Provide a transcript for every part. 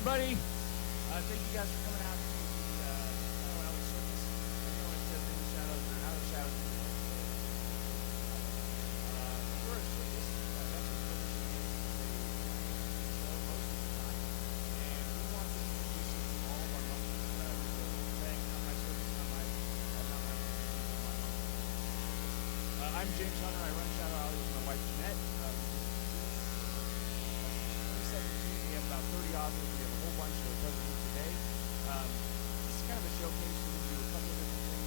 everybody. Thank you guys for coming out to the Shadow Alley Circus. I know it says in the shadows or out of shadows. We're a circus. That's what publishing is. Show most of the time. And we want to introduce you to all of our monkeys. Saying, not my circus, not my monkey. I'm James Hunter. I run Shadow Alley with my wife, Jeanette. 2017, we have about 30 authors. We have a whole bunch that are present here today. This is kind of a showcase. We're going to do a couple of different things.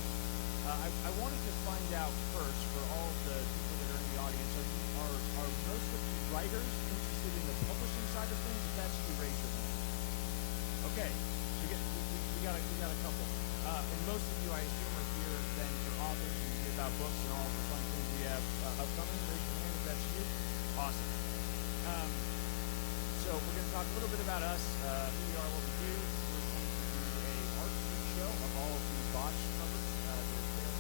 I wanted to find out first, for all of the people that are in the audience, are most of you writers interested in the publishing side of things? If that's you, raise your hand. Okay, so we got a couple. And most of you, I assume, are here then for authors and hear about books and all the fun things we have upcoming. Raise your hand if that's you. Awesome. So we're going to talk a little bit about us, who we are, what we do. We're going to do a art street show of all of these botch covers that are there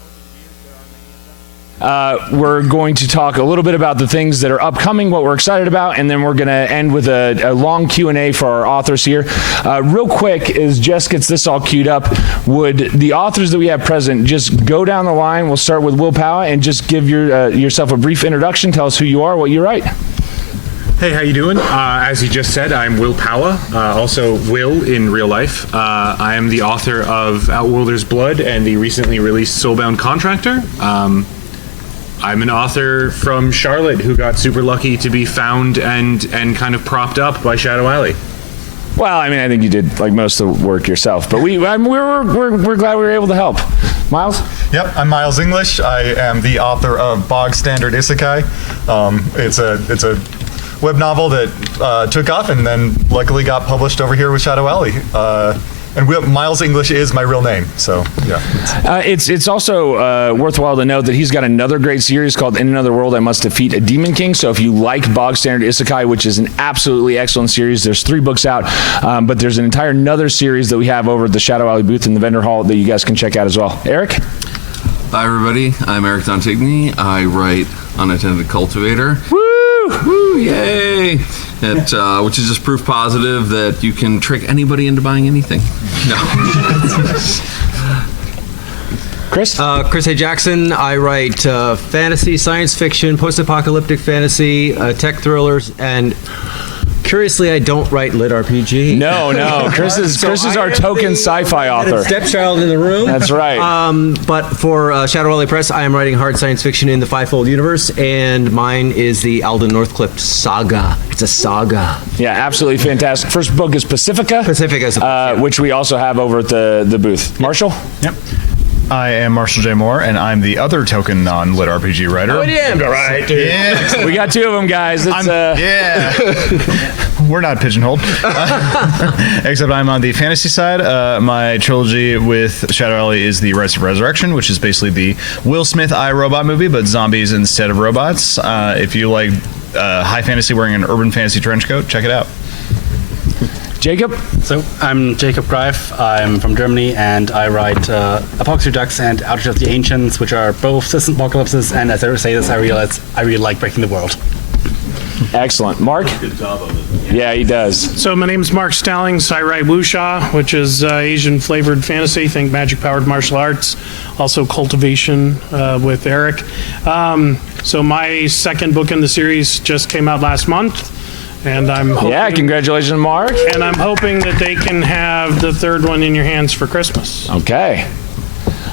over the years. There are many of them. We're going to talk a little bit about the things that are upcoming, what we're excited about, and then we're going to end with a long Q&A for our authors here. Real quick, as Jess gets this all queued up, would the authors that we have present just go down the line? We'll start with Will Power and just give yourself a brief introduction. Tell us who you are, what you write. Hey, how you doing? As he just said, I'm Will Power, also Will in real life. I am the author of Outworlder's Blood and the recently released Soulbound Contractor. I'm an author from Charlotte who got super lucky to be found and kind of propped up by Shadow Alley. Well, I mean, I think you did like most of the work yourself, but we're glad we were able to help. Miles? Yep, I'm Miles English. I am the author of Bog Standard Isekai. It's a web novel that took off and then luckily got published over here with Shadow Alley. And Miles English is my real name, so yeah. It's also worthwhile to note that he's got another great series called In Another World I Must Defeat a Demon King. So if you like Bog Standard Isekai, which is an absolutely excellent series, there's 3 books out, but there's an entire another series that we have over at the Shadow Alley booth in the vendor hall that you guys can check out as well. Eric? Hi everybody, I'm Eric Dontigny. I write Unattended Cultivator. Woo, yay! Which is just proof positive that you can trick anybody into buying anything. No. Chris? Chris A. Jackson. I write fantasy, science fiction, post-apocalyptic fantasy, tech thrillers, and curiously, I don't write lit RPG. No. Chris is our token sci-fi author. Stepchild in the room. That's right. But for Shadow Alley Press, I am writing hard science fiction in the Fivefold universe, and mine is the Alden Northcliffe saga. It's a saga. Yeah, absolutely fantastic. First book is Pacifica. Which we also have over at the booth. Marshall? Yep. I am Marshall J. Moore, and I'm the other token non-lit RPG writer. Oh, yeah, right, dude. Yeah. We got 2 of them, guys. Yeah. We're not pigeonholed. Except I'm on the fantasy side. My trilogy with Shadow Alley is The Rise of Resurrection, which is basically the Will Smith iRobot movie, but zombies instead of robots. If you like high fantasy wearing an urban fantasy trench coat, check it out. Jacob? So I'm Jacob Greif. I'm from Germany, and I write Epoxy Ducks and Outage of the Ancients, which are both system apocalypses. And as I say this, I realize I really like breaking the world. Excellent. Mark? Good job of it. Yeah, he does. So my name is Mark Stallings. I write wuxia, which is Asian flavored fantasy. Think magic powered martial arts. Also cultivation with Eric. So my second book in the series just came out last month. And I'm hoping, yeah, congratulations, Mark. And I'm hoping that they can have the 3rd one in your hands for Christmas. Okay.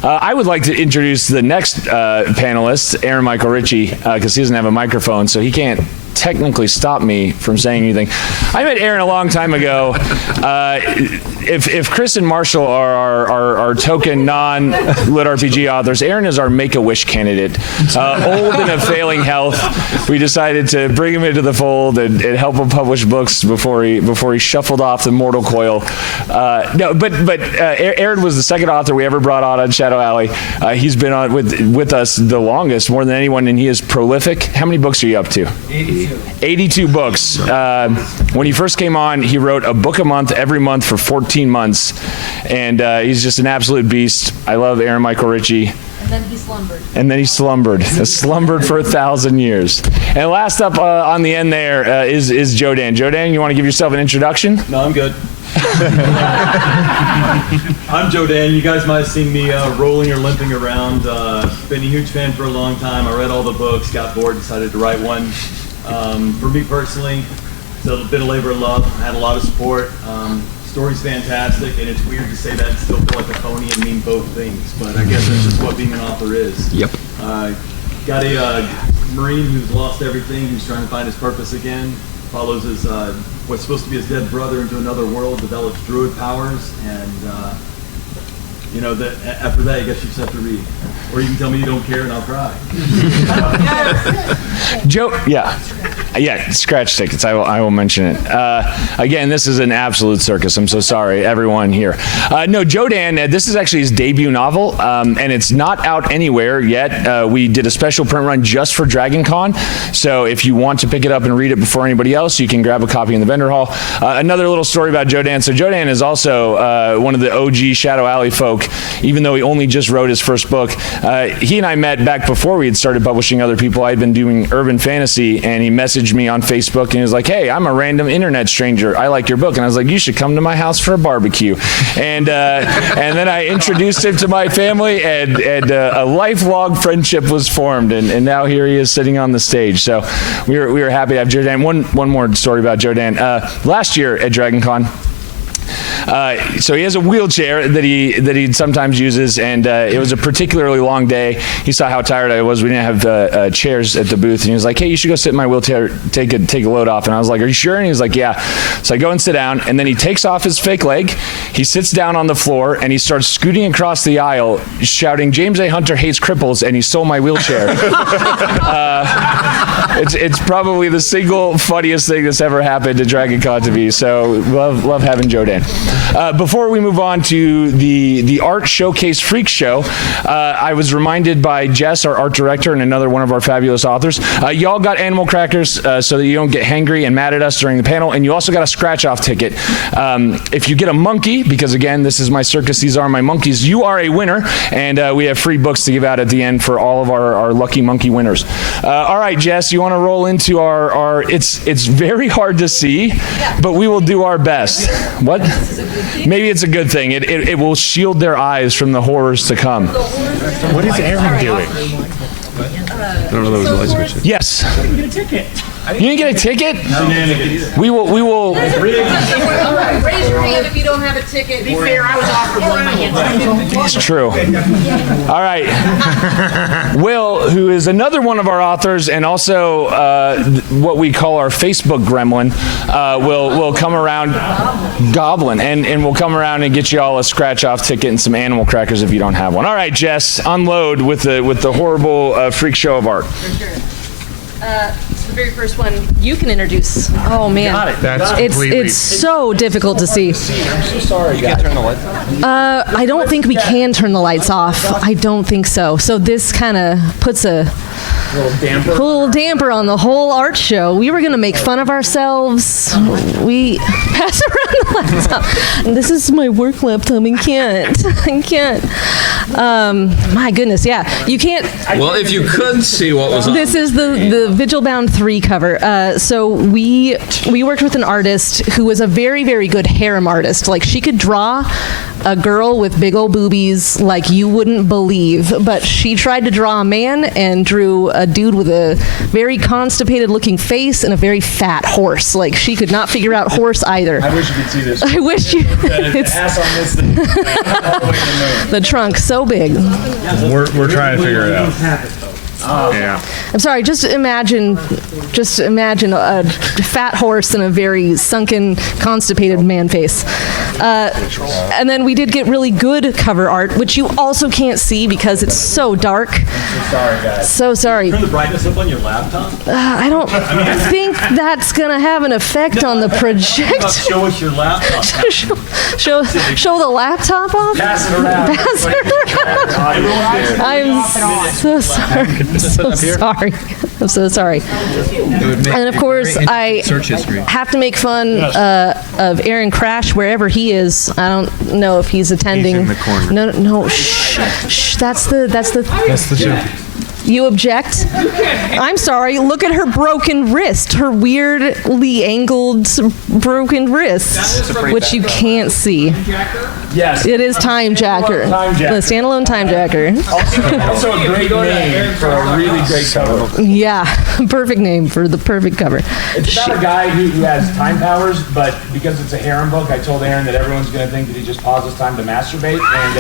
I would like to introduce the next panelist, Aaron Michael Ritchie, because he doesn't have a microphone, so he can't technically stop me from saying anything. I met Aaron a long time ago. If Chris and Marshall are our token non-lit RPG authors, Aaron is our Make-A-Wish candidate. Old and of failing health, we decided to bring him into the fold and help him publish books before he shuffled off the mortal coil. But Aaron was the second author we ever brought on Shadow Alley. He's been on with us the longest, more than anyone, and he is prolific. How many books are you up to? 82 books. When he first came on, he wrote a book a month every month for 14 months, and he's just an absolute beast. I love Aaron Michael Ritchie. And then he slumbered. And then he slumbered. Slumbered for 1,000 years. And last up on the end there is Jodan. Jodan, you want to give yourself an introduction? No, I'm good. I'm Jodan. You guys might have seen me rolling or limping around. Been a huge fan for a long time. I read all the books, got bored, decided to write one. For me personally, it's a bit of labor of love. I had a lot of support. Story's fantastic, and it's weird to say that and still feel like a phony and mean both things, but I guess that's just what being an author is. Yep. Got a Marine who's lost everything, who's trying to find his purpose again, follows his what's supposed to be his dead brother into another world, develops druid powers, and after that, I guess you just have to read. Or you can tell me you don't care and I'll cry. Scratch tickets. I will mention it. Again, this is an absolute circus. I'm so sorry, everyone here. Jodan, this is actually his debut novel, and it's not out anywhere yet. We did a special print run just for Dragon Con, so if you want to pick it up and read it before anybody else, you can grab a copy in the vendor hall. Another little story about Jodan. So Jodan is also one of the OG Shadow Alley folk, even though he only just wrote his first book. He and I met back before we had started publishing other people. I'd been doing urban fantasy, and he messaged me on Facebook, and he was like, "Hey, I'm a random internet stranger. I like your book." And I was like, "You should come to my house for a barbecue." And then I introduced him to my family, and a lifelong friendship was formed. And now here he is sitting on the stage. So we were happy to have Jodan. One more story about Jodan. Last year at Dragon Con, so he has a wheelchair that he sometimes uses, and it was a particularly long day. He saw how tired I was. We didn't have chairs at the booth, and he was like, "Hey, you should go sit in my wheelchair, take a load off." And I was like, "Are you sure?" And he was like, "Yeah." So I go and sit down, and then he takes off his fake leg. He sits down on the floor, and he starts scooting across the aisle, shouting, "James A. Hunter hates cripples, and he stole my wheelchair." It's probably the single funniest thing that's ever happened to Dragon Con to me. So love having Jodan. Before we move on to the art showcase freak show, I was reminded by Jess, our art director, and another one of our fabulous authors, y'all got animal crackers so that you don't get hangry and mad at us during the panel, and you also got a scratch-off ticket. If you get a monkey, because again, this is my circus, these are my monkeys, you are a winner, and we have free books to give out at the end for all of our lucky monkey winners. All right, Jess, you want to roll into our it's very hard to see, but we will do our best. What? Maybe it's a good thing. It will shield their eyes from the horrors to come. What is Aaron doing? I don't know that was a light switch. Yes. You get a ticket. You didn't get a ticket? We will. Raise your hand if you don't have a ticket. To be fair, I was offered one. It's true. All right. Will, who is another one of our authors and also what we call our Facebook gremlin, will come around, Goblin, and we'll come around and get you all a scratch-off ticket and some animal crackers if you don't have one. All right, Jess, unload with the horrible freak show of art. The very first one you can introduce. Oh man, it's so difficult to see. I'm so sorry, guys. Turn the lights off? I don't think we can turn the lights off. I don't think so. So this kind of puts a little damper on the whole art show. We were going to make fun of ourselves. We pass around the laptop. This is my work laptop. I can't. My goodness, yeah. You can't. Well, if you could see what was on. This is the Vigilbound 3 cover. So we worked with an artist who was a very, very good harem artist. Like, she could draw a girl with big old boobies like you wouldn't believe, but she tried to draw a man and drew a dude with a very constipated looking face and a very fat horse. Like, she could not figure out horse either. I wish you could see this. I wish you. It's ass on this thing. All the way to the moon. The trunk so big. We're trying to figure it out. Yeah. I'm sorry, just imagine a fat horse and a very sunken, constipated man face. And then we did get really good cover art, which you also can't see because it's so dark. I'm so sorry, guys. So sorry. Turn the brightness up on your laptop. I don't think that's going to have an effect on the projector. Show us your laptop. show the laptop off? Pass it around. Pass it around. I'm so sorry. I'm so sorry. And of course, I have to make fun of Aaron Crash wherever he is. I don't know if he's attending. He's in the corner. No, shh. shh. That's the joke. You object? I'm sorry. Look at her broken wrist. Her weirdly angled broken wrist, which you can't see. Yes. It is Time Jacker. Time Jacker. The standalone Time Jacker. Also a great name for a really great cover. Yeah, perfect name for the perfect cover. It's about a guy who has time powers, but because it's a harem book, I told Aaron that everyone's going to think that he just pauses time to masturbate. And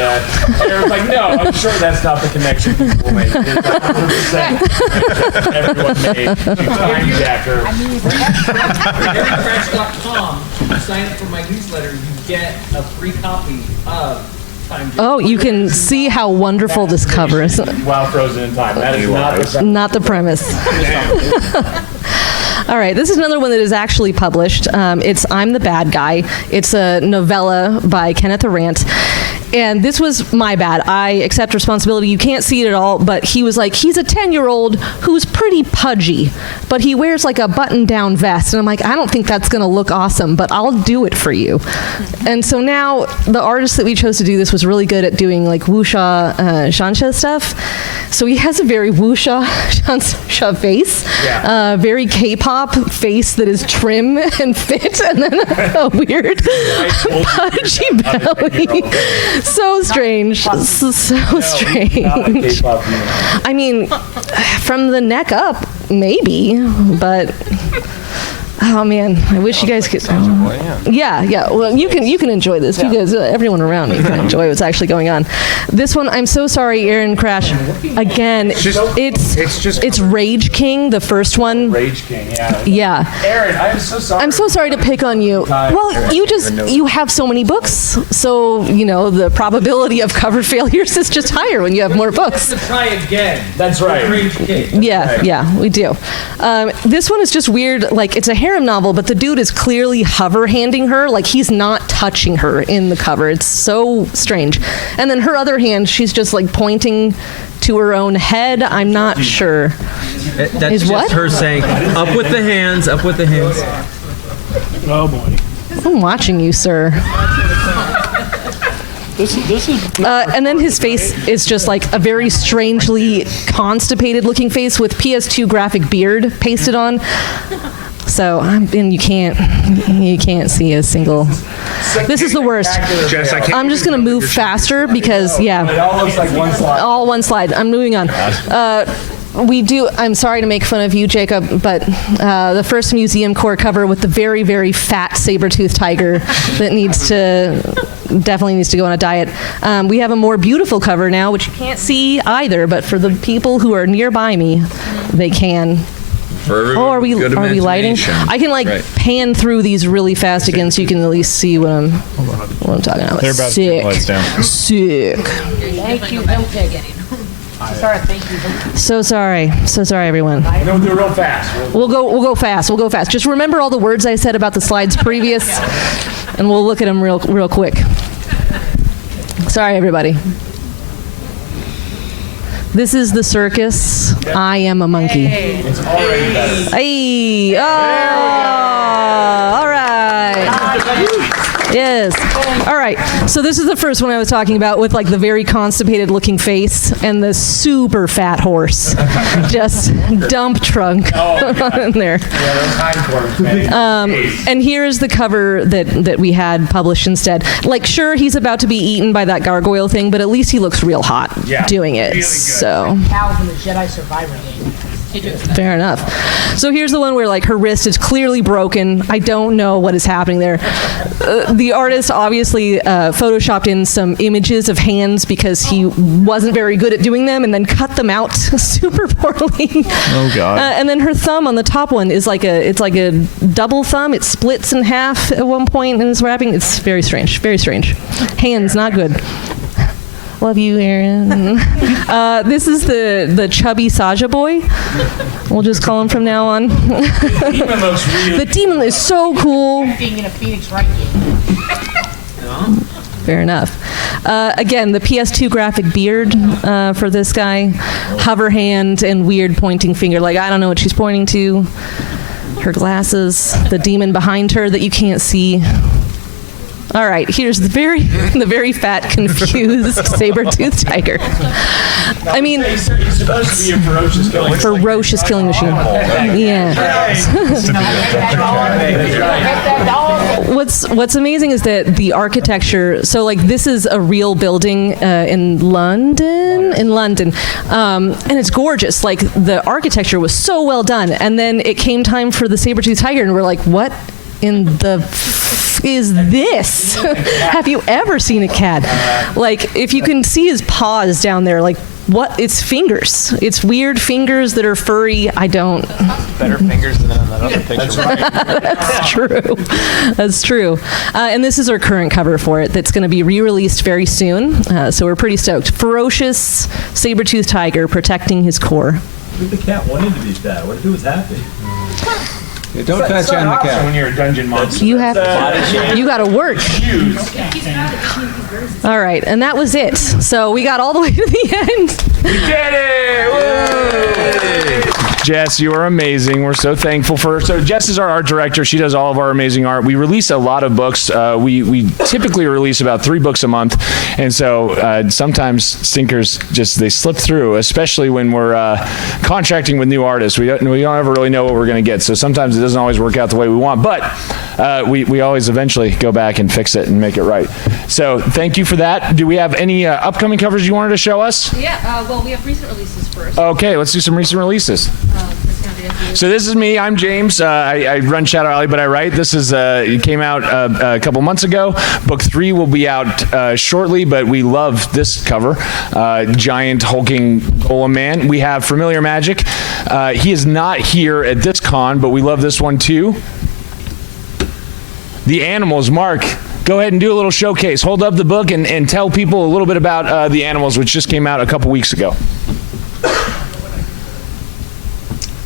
Aaron's like, no, I'm sure that's not the connection people make. It's 100% everyone made to Time Jacker. I mean, if you sign up for my newsletter, you get a free copy of Time Jacker. Oh, you can see how wonderful this cover is. While frozen in time. That is not the Not the premise. All right, this is another one that is actually published. It's I'm the Bad Guy. It's a novella by Kenneth Arant. And this was my bad. I accept responsibility. You can't see it at all, but he was like, he's a 10-year-old who's pretty pudgy, but he wears like a button-down vest. And I'm like, I don't think that's going to look awesome, but I'll do it for you. And so now the artist that we chose to do this was really good at doing like wuxia, shansha stuff. So he has a very wuxia, shansha face, very K-pop face that is trim and fit, and then a weird pudgy belly. So strange. So strange. I mean, from the neck up, maybe, but oh man, I wish you guys could. Yeah. Well, you can enjoy this because everyone around me can enjoy what's actually going on. This one, I'm so sorry, Aaron Crash. Again, it's Rage King, the first one. Rage King, yeah. Yeah. Aaron, I'm so sorry. I'm so sorry to pick on you. Well, you have so many books, so the probability of cover failures is just higher when you have more books. To try again. That's right. Rage King. Yeah, we do. This one is just weird. Like, it's a harem novel, but the dude is clearly hover-handing her. Like, he's not touching her in the cover. It's so strange. And then her other hand, she's just like pointing to her own head. I'm not sure. That's Is just what? her saying, up with the hands, up with the hands. Oh boy. I'm watching you, sir. This is And then his face is just like a very strangely constipated looking face with PS2 graphic beard pasted on. So, and you can't see a single. This is the worst. Jess, I can't I'm just going to move faster because, It all looks like one slide. all one slide. I'm moving on. I'm sorry to make fun of you, Jacob, but the first museum core cover with the very, very fat saber-toothed tiger that definitely needs to go on a diet. We have a more beautiful cover now, which you can't see either, but for the people who are nearby me, they can. Are we lighting? I can pan through these really fast again, so you can at least see what I'm talking about. They're about to turn the lights down. Sick. Thank you. Don't take it. Sorry, thank you. So sorry, everyone. We'll do it real fast. We'll go fast. Just remember all the words I said about the slides previous, and we'll look at them real quick. Sorry, everybody. This is the circus. I am a monkey. It's already better. Hey! Oh! All right. Yes. All right. So this is the first one I was talking about with like the very constipated looking face and the super fat horse. Just dump trunk in there. Yeah, those hindquarters, man. And here is the cover that we had published instead. Like, sure, he's about to be eaten by that gargoyle thing, but at least he looks real hot doing it. Really good. So Cows in the Jedi Survivor game. fair enough. So here's the one where like her wrist is clearly broken. I don't know what is happening there. The artist obviously photoshopped in some images of hands because he wasn't very good at doing them, and then cut them out super poorly. Oh God. And then her thumb on the top one is like a double thumb. It splits in half at one point in his wrapping. It's very strange. Very strange. Hands not good. Love you, Aaron. This is the chubby Saja boy. We'll just call him from now on. The demon looks really The demon is so cool. Being in a Phoenix Wright game. Fair enough. Again, the PS2 graphic beard for this guy. Hover hand and weird pointing finger. Like, I don't know what she's pointing to. Her glasses. The demon behind her that you can't see. All right, here's the very fat, confused saber-toothed tiger. I mean, He's supposed to be a ferocious killing. ferocious killing machine. Yeah. What's amazing is that the architecture. So like this is a real building in London, and it's gorgeous. Like the architecture was so well done, and then it came time for the saber-toothed tiger, and we're like, what in the is this? Have you ever seen a cat? Like, if you can see his paws down there, like, what? It's fingers. It's weird fingers that are furry. I don't. Better fingers than that other picture. That's true. That's true. And this is our current cover for it that's going to be re-released very soon. So we're pretty stoked. Ferocious saber-toothed tiger protecting his core. The cat wanted to be fat. What if he was happy? Yeah, don't fat shame the cat. When you're a dungeon monster. You have you got to work. All right, and that was it. So we got all the way to the end. We did it! Woo! Jess, you are amazing. We're so thankful for her. So Jess is our art director. She does all of our amazing art. We release a lot of books. We typically release about 3 books a month. And so sometimes stinkers they slip through, especially when we're contracting with new artists. We don't ever really know what we're going to get. So sometimes it doesn't always work out the way we want. But we always eventually go back and fix it and make it right. So thank you for that. Do we have any upcoming covers you wanted to show us? Yeah, well, we have recent releases first. Okay, let's do some recent releases. So this is me. I'm James. I run Shadow Alley, but I write. This is it came out a couple months ago. Book 3 will be out shortly, but we love this cover. Giant hulking golem man. We have Familiar Magic. He is not here at this con, but we love this one too. The Animals. Mark, go ahead and do a little showcase. Hold up the book and tell people a little bit about The Animals, which just came out a couple weeks ago.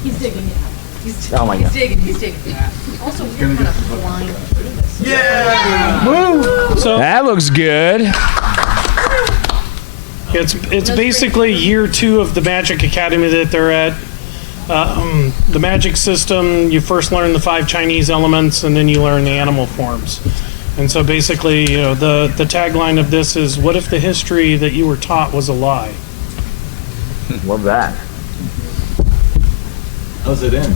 He's digging it. Oh my God. He's digging. Also, we're kind of flying through this. Yeah! Woo! So that looks good. It's basically year 2 of the Magic Academy that they're at. The magic system, you first learn the 5 Chinese elements, and then you learn the animal forms. And so basically, the tagline of this is, what if the history that you were taught was a lie? Love that. How's it end?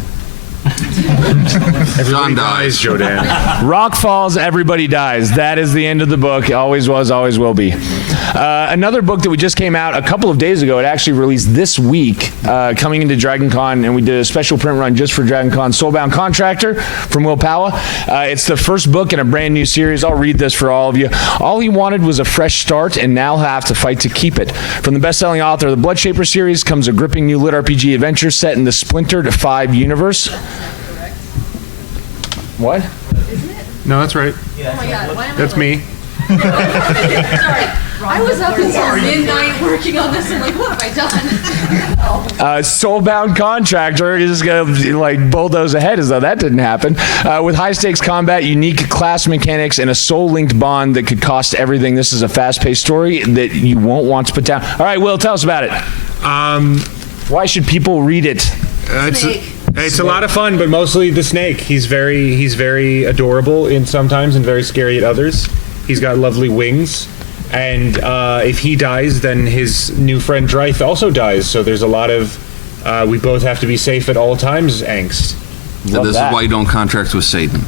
Everyone dies, Jodan. Rock falls, everybody dies. That is the end of the book. Always was, always will be. Another book that we just came out a couple of days ago, it actually released this week, coming into Dragon Con, and we did a special print run just for Dragon Con, Soulbound Contractor from Will Powa. It's the first book in a brand new series. I'll read this for all of you. All he wanted was a fresh start, and now he'll have to fight to keep it. From the best-selling author of the Bloodshaper series comes a gripping new lit RPG adventure set in the Splintered 5 universe. What? No, that's right. Oh my God, why am That's me. Sorry. I was up until midnight working on this and like, what have I done? Soulbound Contractor is just gonna bulldoze ahead as though that didn't happen. With high stakes combat, unique class mechanics, and a soul-linked bond that could cost everything. This is a fast-paced story that you won't want to put down. All right, Will, tell us about it. Why should people read it? It's a lot of fun, but mostly the snake. He's very adorable in sometimes and very scary at others. He's got lovely wings. And if he dies, then his new friend Drythe also dies. So there's a lot of we both have to be safe at all times angst. And this is why you don't contract with Satan.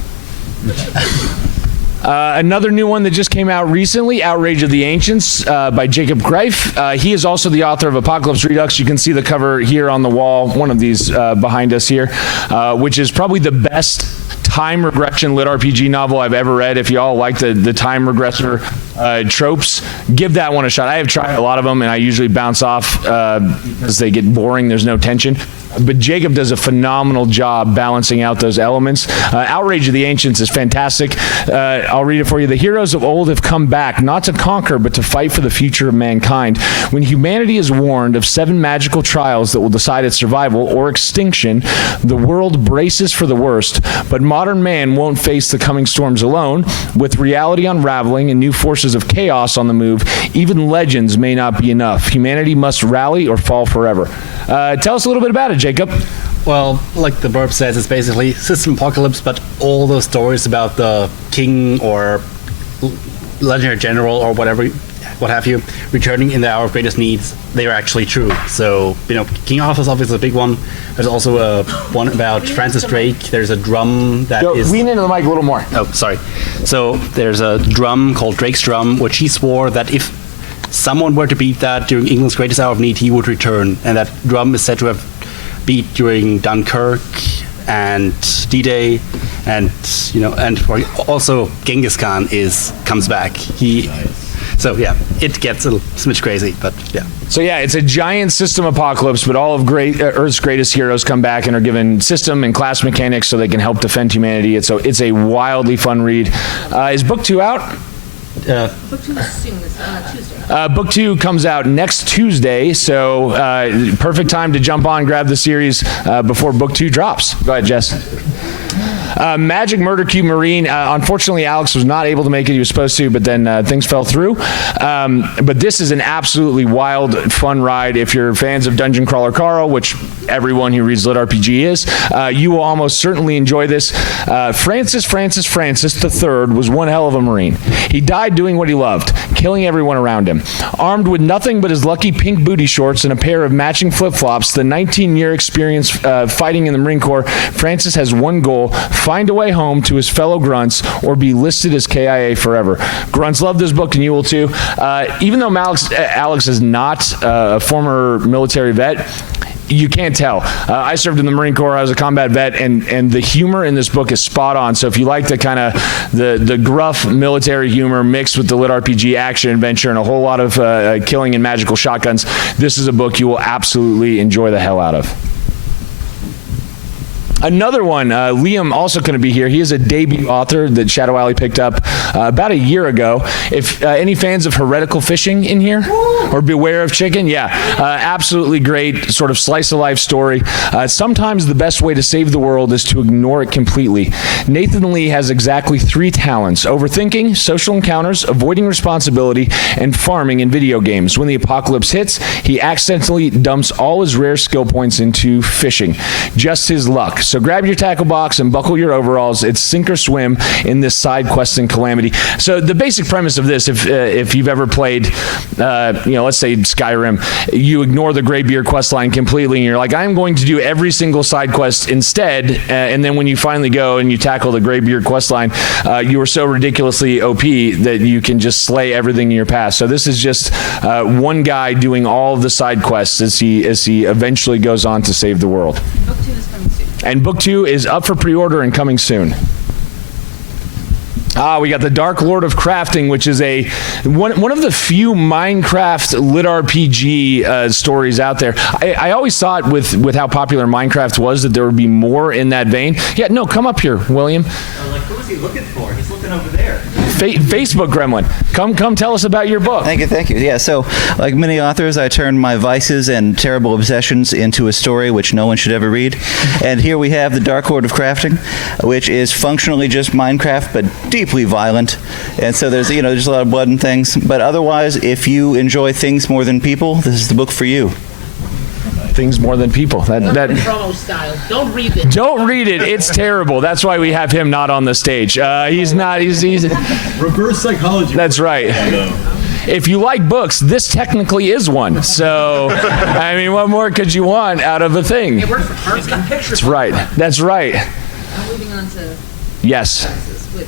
Another new one that just came out recently, Outrage of the Ancients by Jacob Greif. He is also the author of Apocalypse Redux. You can see the cover here on the wall, one of these behind us here, which is probably the best time regression lit RPG novel I've ever read. If you all like the time regressor tropes, give that one a shot. I have tried a lot of them, and I usually bounce off because they get boring. There's no tension. But Jacob does a phenomenal job balancing out those elements. Outrage of the Ancients is fantastic. I'll read it for you. The heroes of old have come back, not to conquer, but to fight for the future of mankind. When humanity is warned of 7 magical trials that will decide its survival or extinction, the world braces for the worst, but modern man won't face the coming storms alone. With reality unraveling and new forces of chaos on the move, even legends may not be enough. Humanity must rally or fall forever. Tell us a little bit about it, Jacob. Well, like the burp says, it's basically System Apocalypse, but all those stories about the king or legendary general or whatever, what have you, returning in the hour of greatest needs, they are actually true. So, King Arthur's obviously a big one. There's also one about Francis Drake. There's a drum that is... Lean into the mic a little more. Oh, sorry. So there's a drum called Drake's Drum, which he swore that if someone were to beat that during England's greatest hour of need, he would return. And that drum is said to have beat during Dunkirk and D-Day, and also Genghis Khan comes back. So yeah, it gets a smidge crazy, but yeah. So yeah, it's a giant system apocalypse, but all of Earth's greatest heroes come back and are given system and class mechanics so they can help defend humanity. It's a wildly fun read. Is book 2 out? Book 2 is soon, this Tuesday. Book 2 comes out next Tuesday, so perfect time to jump on, grab the series before book 2 drops. Go ahead, Jess. Magic Murder Cube Marine. Unfortunately, Alex was not able to make it. He was supposed to, but then things fell through. But this is an absolutely wild, fun ride. If you're fans of Dungeon Crawler Carl, which everyone who reads Lit RPG is, you will almost certainly enjoy this. Francis III was one hell of a Marine. He died doing what he loved, killing everyone around him. Armed with nothing but his lucky pink booty shorts and a pair of matching flip-flops, the 19-year experience fighting in the Marine Corps, Francis has one goal: find a way home to his fellow grunts or be listed as KIA forever. Grunts love this book, and you will too. Even though Alex is not a former military vet, you can't tell. I served in the Marine Corps. I was a combat vet, and the humor in this book is spot on. So if you like the kind of the gruff military humor mixed with the lit RPG action adventure and a whole lot of killing and magical shotguns, this is a book you will absolutely enjoy the hell out of. Another one, Liam also going to be here. He is a debut author that Shadow Alley picked up about a year ago. If any fans of heretical fishing in here, or Beware of Chicken, absolutely great sort of slice of life story. Sometimes the best way to save the world is to ignore it completely. Nathan Lee has exactly 3 talents: overthinking, social encounters, avoiding responsibility, and farming in video games. When the apocalypse hits, he accidentally dumps all his rare skill points into fishing. Just his luck. So grab your tackle box and buckle your overalls. It's sink or swim in this side questing calamity. So the basic premise of this, if you've ever played, let's say Skyrim, you ignore the Greybeard quest line completely, and you're like, I'm going to do every single side quest instead. And then when you finally go and you tackle the Greybeard quest line, you are so ridiculously OP that you can just slay everything in your path. So this is just one guy doing all of the side quests as he eventually goes on to save the world. Book 2 is coming soon. And book 2 is up for pre-order and coming soon. We got the Dark Lord of Crafting, which is one of the few Minecraft lit RPG stories out there. I always thought with how popular Minecraft was that there would be more in that vein. Yeah, no, come up here, William. Who is he looking for? He's looking over there. Facebook Gremlin. Come tell us about your book. Thank you. Yeah, so like many authors, I turned my vices and terrible obsessions into a story which no one should ever read. And here we have the Dark Lord of Crafting, which is functionally just Minecraft, but deeply violent. And so there's a lot of blood and things. But otherwise, if you enjoy things more than people, this is the book for you. Things more than people. That promo style. Don't read it. Don't read it. It's terrible. That's why we have him not on the stage. He's reverse psychology. That's right. If you like books, this technically is one. So, I mean, what more could you want out of a thing? It works for He's got pictures. That's right. That's right. I'm moving on to yes. which.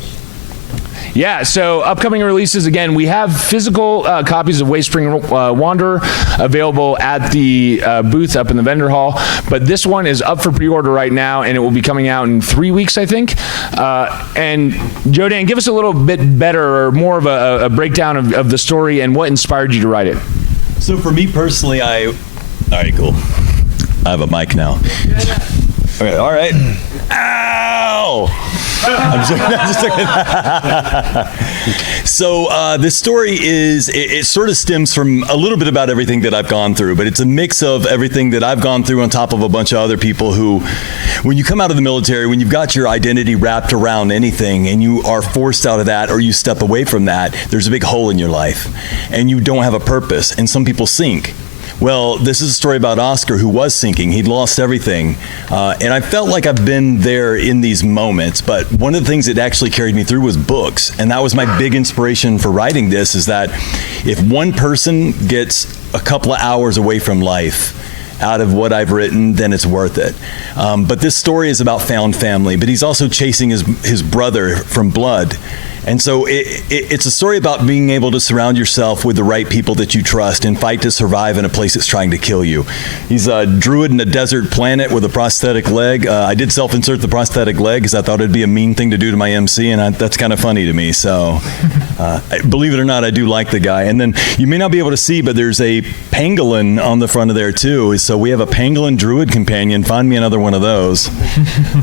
Yeah, so upcoming releases, again, we have physical copies of Wayspring Wanderer available at the booth up in the vendor hall, but this one is up for pre-order right now, and it will be coming out in 3 weeks, I think. And Jodan, give us a little bit better or more of a breakdown of the story and what inspired you to write it. So for me personally, all right, cool. I have a mic now. Okay, all right. Ow! So this story it sort of stems from a little bit about everything that I've gone through, but it's a mix of everything that I've gone through on top of a bunch of other people who, when you come out of the military, when you've got your identity wrapped around anything and you are forced out of that or you step away from that, there's a big hole in your life and you don't have a purpose, and some people sink. Well, this is a story about Oscar, who was sinking. He'd lost everything. And I felt like I've been there in these moments. But one of the things that actually carried me through was books. And that was my big inspiration for writing this, is that if one person gets a couple of hours away from life out of what I've written, then it's worth it. But this story is about found family, but he's also chasing his brother from blood. And so it's a story about being able to surround yourself with the right people that you trust and fight to survive in a place that's trying to kill you. He's a druid in a desert planet with a prosthetic leg. I did self-insert the prosthetic leg because I thought it'd be a mean thing to do to my MC, and that's kind of funny to me. So believe it or not, I do like the guy. And then you may not be able to see, but there's a pangolin on the front of there too. So we have a pangolin druid companion. Find me another one of those.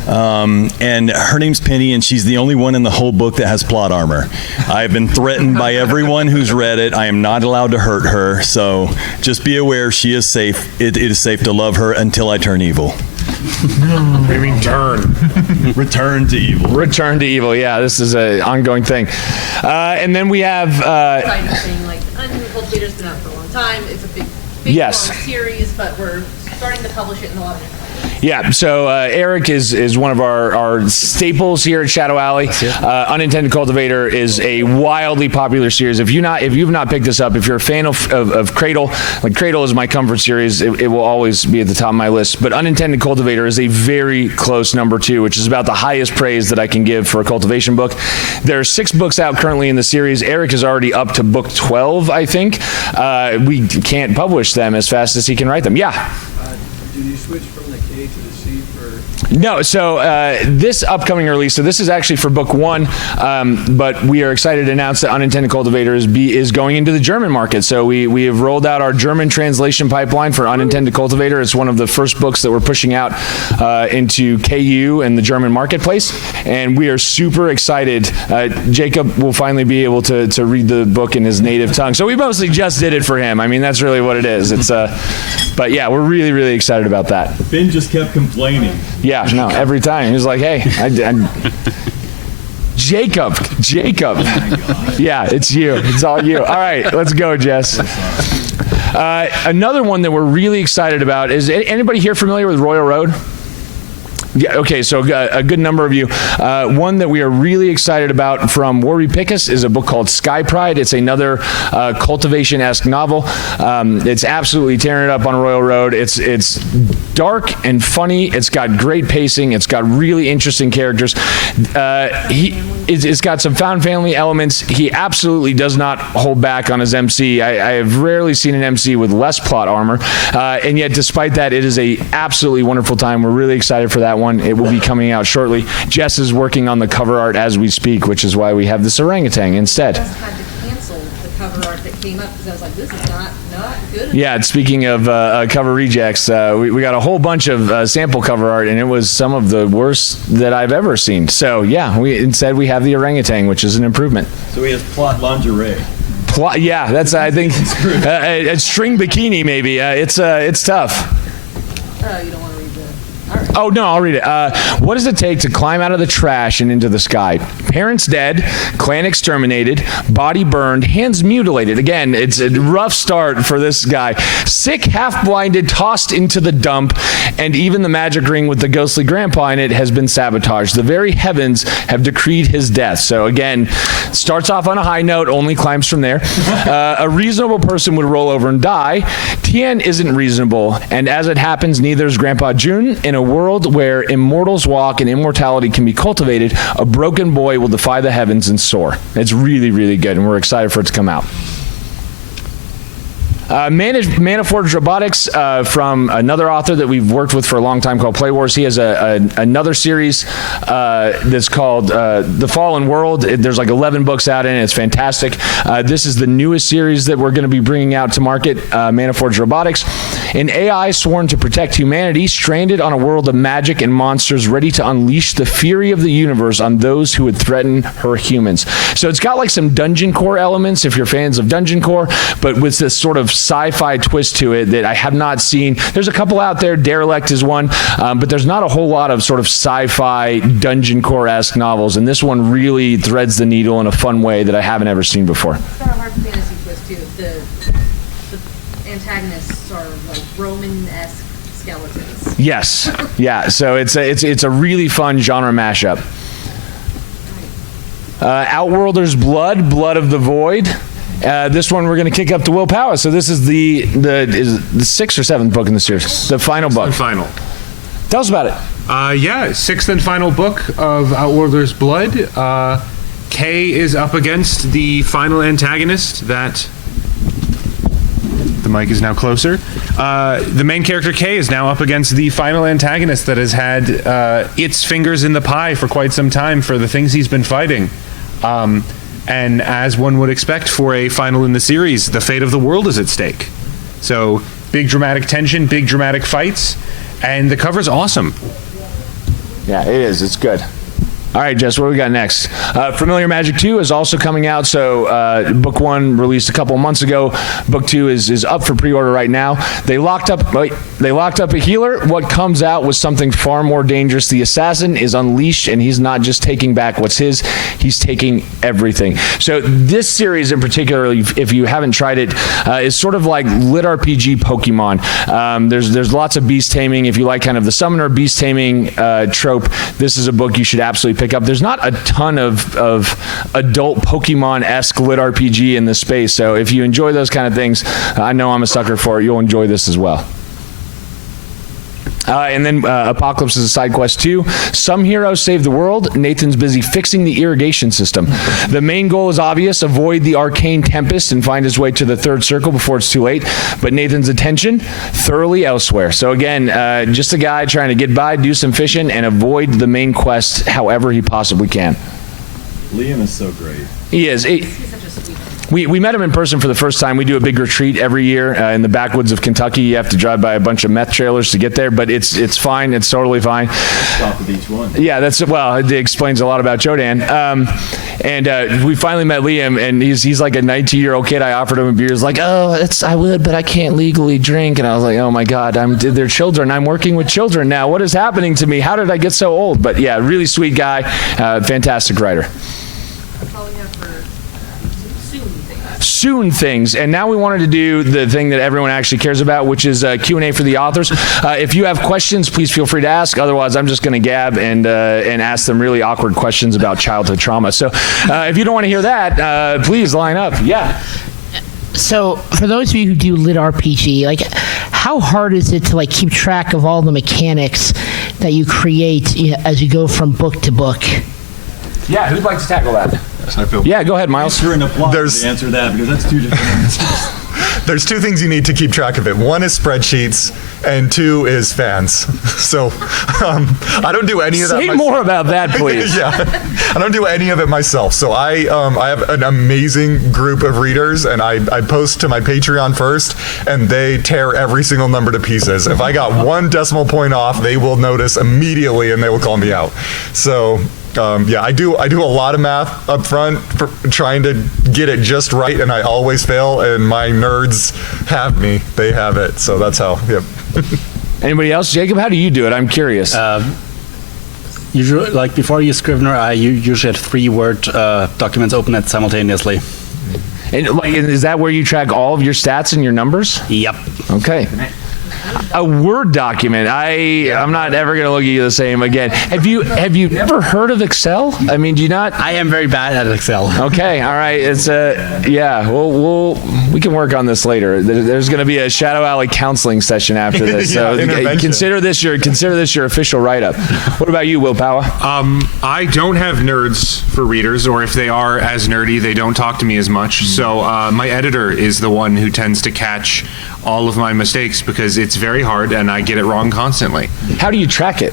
And her name's Penny, and she's the only one in the whole book that has plot armor. I have been threatened by everyone who's read it. I am not allowed to hurt her, so just be aware she is safe. It is safe to love her until I turn evil. What do you mean turn? Return to evil. Return to evil, yeah, this is an ongoing thing. And then we have... Side note thing, like, Uncultivated's been out for a long time. It's a big Yes. long series, but we're starting to publish it in a lot of different ways. Yeah, so Eric is one of our staples here at Shadow Alley. Unintended Cultivator is a wildly popular series. If you've not picked this up, if you're a fan of Cradle, like Cradle is my comfort series, it will always be at the top of my list. But Unintended Cultivator is a very close number 2, which is about the highest praise that I can give for a cultivation book. There are 6 books out currently in the series. Eric is already up to book 12, I think. We can't publish them as fast as he can write them. Yeah. Did you switch from the K to the C for? No, so this upcoming release, so this is actually for book 1, but we are excited to announce that Unintended Cultivator is going into the German market. So we have rolled out our German translation pipeline for Unintended Cultivator. It's one of the first books that we're pushing out into KU and the German marketplace, and we are super excited. Jacob will finally be able to read the book in his native tongue. So we mostly just did it for him. I mean, that's really what it is. It's but yeah, we're really, really excited about that. Ben just kept complaining. Yeah, no, every time. He was like, hey, Jacob. Yeah, it's you. It's all you. All right, let's go, Jess. Another one that we're really excited about is, anybody here familiar with Royal Road? Yeah, okay, so a good number of you. One that we are really excited about from Warby Pickus is a book called Sky Pride. It's another cultivation-esque novel. It's absolutely tearing it up on Royal Road. It's dark and funny. It's got great pacing. It's got really interesting characters. It's got some found family elements. He absolutely does not hold back on his MC. I have rarely seen an MC with less plot armor. And yet, despite that, it is a absolutely wonderful time. We're really excited for that one. It will be coming out shortly. Jess is working on the cover art as we speak, which is why we have this orangutan instead. I just had to cancel the cover art that came up because I was like, this is not good enough. Yeah, speaking of cover rejects, we got a whole bunch of sample cover art, and it was some of the worst that I've ever seen. So yeah, instead we have the orangutan, which is an improvement. So he has plot lingerie. Yeah, that's, I think, a string bikini maybe. It's tough. Oh, you don't want to read the... Oh, no, I'll read it. What does it take to climb out of the trash and into the sky? Parents dead, clan exterminated, body burned, hands mutilated. Again, it's a rough start for this guy. Sick, half-blinded, tossed into the dump, and even the magic ring with the ghostly grandpa in it has been sabotaged. The very heavens have decreed his death. So again, starts off on a high note, only climbs from there. A reasonable person would roll over and die. Tian isn't reasonable, and as it happens, neither is Grandpa Jun. In a world where immortals walk and immortality can be cultivated, a broken boy will defy the heavens and soar. It's really, really good, and we're excited for it to come out. Manaforge Robotics from another author that we've worked with for a long time called Play Wars. He has another series that's called The Fallen World. There's like 11 books out in it. It's fantastic. This is the newest series that we're going to be bringing out to market, Manaforge Robotics. An AI sworn to protect humanity, stranded on a world of magic and monsters, ready to unleash the fury of the universe on those who would threaten her humans. So it's got like some Dungeon Core elements, if you're fans of Dungeon Core, but with this sort of sci-fi twist to it that I have not seen. There's a couple out there. Derelict is one, but there's not a whole lot of sort of sci-fi Dungeon Core-esque novels, and this one really threads the needle in a fun way that I haven't ever seen before. It's got a hard fantasy twist too. The antagonists are like Roman-esque skeletons. Yes. Yeah. So it's a really fun genre mashup. Outworlders Blood, Blood of the Void. This one we're going to kick up to Will Power. So this is the 6th or 7th book in the series. The final book. Final. Tell us about it. Yeah, 6th and final book of Outworlders Blood. Kay is up against the final antagonist that... The mic is now closer. The main character, Kay, is now up against the final antagonist that has had its fingers in the pie for quite some time for the things he's been fighting. And as one would expect for a final in the series, the fate of the world is at stake. So, big dramatic tension, big dramatic fights, and the cover's awesome. Yeah, it is. It's good. All right, Jess, what do we got next? Familiar Magic 2 is also coming out. So book 1 released a couple of months ago. Book 2 is up for pre-order right now. They locked up a healer. What comes out was something far more dangerous. The assassin is unleashed, and he's not just taking back what's his. He's taking everything. So this series in particular, if you haven't tried it, is sort of like lit RPG Pokemon. There's lots of beast taming. If you like kind of the summoner beast taming trope, this is a book you should absolutely pick up. There's not a ton of adult Pokemon-esque lit RPG in this space, so if you enjoy those kind of things, I know I'm a sucker for it. You'll enjoy this as well. And then Apocalypse is a side quest 2. Some heroes save the world. Nathan's busy fixing the irrigation system. The main goal is obvious: avoid the arcane tempest and find his way to the third circle before it's too late. But Nathan's attention thoroughly elsewhere. So again, just a guy trying to get by, do some fishing, and avoid the main quest however he possibly can. Liam is so great. He is. He's such a sweetheart. We met him in person for the first time. We do a big retreat every year in the backwoods of Kentucky. You have to drive by a bunch of meth trailers to get there, but it's fine. It's totally fine. Stop at each one. Yeah, it explains a lot about Jodan. And we finally met Liam, and he's like a 19-year-old kid. I offered him a beer. He's like, I would, but I can't legally drink. And I was like, oh my God, they're children. I'm working with children now. What is happening to me? How did I get so old? But yeah, really sweet guy, fantastic writer. That's all we have for soon things. And now we wanted to do the thing that everyone actually cares about, which is Q&A for the authors. If you have questions, please feel free to ask. Otherwise, I'm just going to gab and ask them really awkward questions about childhood trauma. So if you don't want to hear that, please line up. Yeah. So, for those of you who do lit RPG, like, how hard is it to like keep track of all the mechanics that you create as you go from book to book? Yeah, who'd like to tackle that? Yeah, go ahead, Miles. You're in applause to answer that because that's two different answers. There's two things you need to keep track of it. One is spreadsheets, and 2 is fans. So I don't do any of that. Say more about that, please. Yeah, I don't do any of it myself. So I have an amazing group of readers, and I post to my Patreon first, and they tear every single number to pieces. If I got 1 decimal point off, they will notice immediately, and they will call me out. So. Yeah, I do a lot of math up front for trying to get it just right, and I always fail, and my nerds have me. They have it, so that's how, yep. Anybody else? Jacob, how do you do it? I'm curious. Usually, like before you Scrivener, I usually had 3 Word documents open at simultaneously. And is that where you track all of your stats and your numbers? Yep. Okay. A Word document. I'm not ever going to look at you the same again. Have you never heard of Excel? I mean, do you not? I am very bad at Excel. Okay, all right. It's yeah. We can work on this later. There's going to be a Shadow Alley counseling session after this. So consider this your official write-up. What about you, Will Power? I don't have nerds for readers, or if they are as nerdy, they don't talk to me as much. So my editor is the one who tends to catch all of my mistakes because it's very hard and I get it wrong constantly. How do you track it?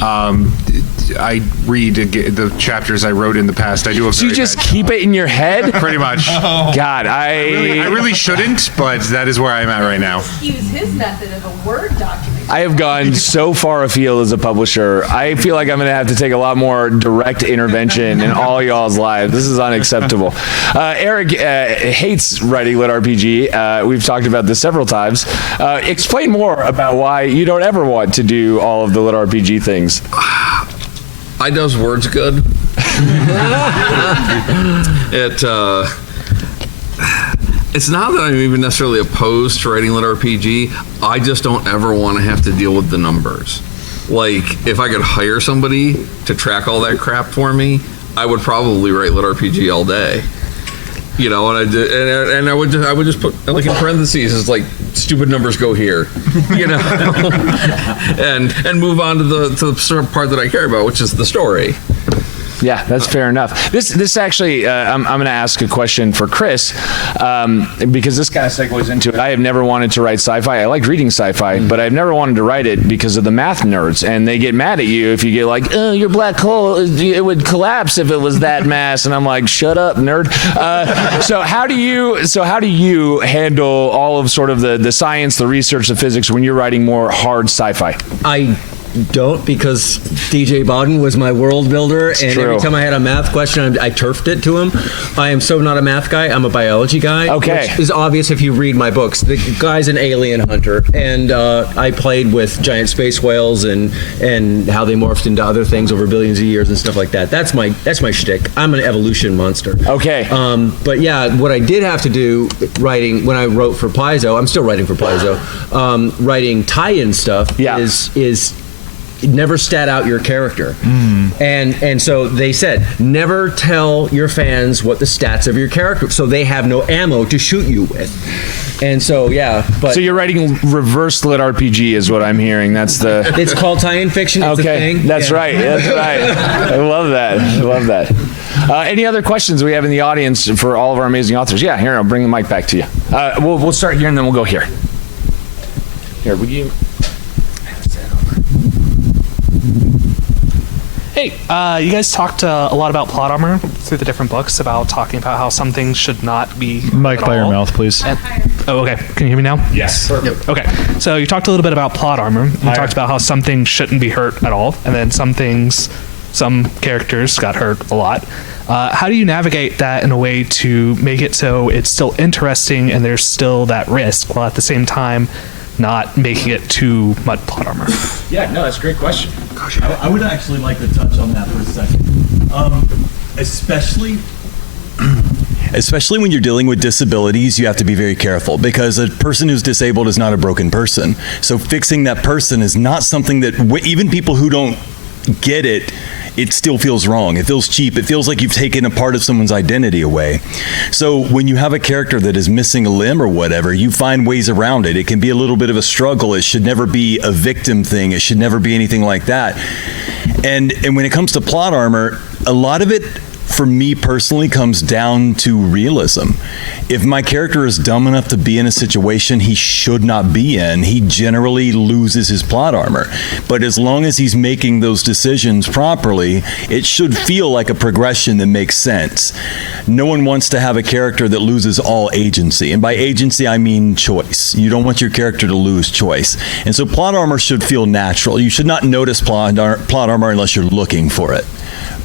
I read the chapters I wrote in the past. I do a. So you just keep it in your head? Pretty much. God, I really shouldn't, but that is where I'm at right now. Use his method of a Word document. I have gone so far afield as a publisher. I feel like I'm going to have to take a lot more direct intervention in all y'all's lives. This is unacceptable. Eric hates writing lit RPG. We've talked about this several times. Explain more about why you don't ever want to do all of the lit RPG things. I does words good. It's not that I'm even necessarily opposed to writing lit RPG. I just don't ever want to have to deal with the numbers. Like, if I could hire somebody to track all that crap for me, I would probably write lit RPG all day. You know, and I would just put like in parentheses, it's like stupid numbers go here, you know, and move on to the part that I care about, which is the story. Yeah, that's fair enough. This actually, I'm going to ask a question for Chris, because this kind of segues into it. I have never wanted to write sci-fi. I like reading sci-fi, but I've never wanted to write it because of the math nerds, and they get mad at you if you get like, oh, your black hole, it would collapse if it was that mass, and I'm like, shut up, nerd. So how do you handle all of sort of the science, the research, the physics when you're writing more hard sci-fi? I don't, because DJ Bowden was my world builder, and every time I had a math question, I turfed it to him. I am so not a math guy. I'm a biology guy. Okay. Which is obvious if you read my books. The guy's an alien hunter, and I played with giant space whales and how they morphed into other things over billions of years and stuff like that. That's my shtick. I'm an evolution monster. Okay. But yeah, what I did have to do writing when I wrote for Paizo, I'm still writing for Paizo, writing tie-in stuff is never stat out your character. And so they said, never tell your fans what the stats of your character, so they have no ammo to shoot you with. And so, yeah. But so you're writing reverse lit RPG is what I'm hearing. That's the... It's called tie-in fiction. It's a thing. That's right. That's right. I love that. I love that. Any other questions we have in the audience for all of our amazing authors? Yeah, here, I'll bring the mic back to you. We'll start here and then we'll go here. Here, would you... Hey, you guys talked a lot about plot armor through the different books, about talking about how some things should not be. Mic by your mouth, please. Oh, okay. Can you hear me now? Yes. Yep. Okay. So you talked a little bit about plot armor. You talked about how some things shouldn't be hurt at all, and then some characters got hurt a lot. How do you navigate that in a way to make it so it's still interesting and there's still that risk, while at the same time not making it too much plot armor? Yeah, no, that's a great question. I would actually like to touch on that for a second. Especially when you're dealing with disabilities, you have to be very careful, because a person who's disabled is not a broken person. So fixing that person is not something that even people who don't get it, it still feels wrong. It feels cheap. It feels like you've taken a part of someone's identity away. So when you have a character that is missing a limb or whatever, you find ways around it. It can be a little bit of a struggle. It should never be a victim thing. It should never be anything like that. And when it comes to plot armor, a lot of it, for me personally, comes down to realism. If my character is dumb enough to be in a situation he should not be in, he generally loses his plot armor. But as long as he's making those decisions properly, it should feel like a progression that makes sense. No one wants to have a character that loses all agency. And by agency, I mean choice. You don't want your character to lose choice. And so plot armor should feel natural. You should not notice plot armor unless you're looking for it.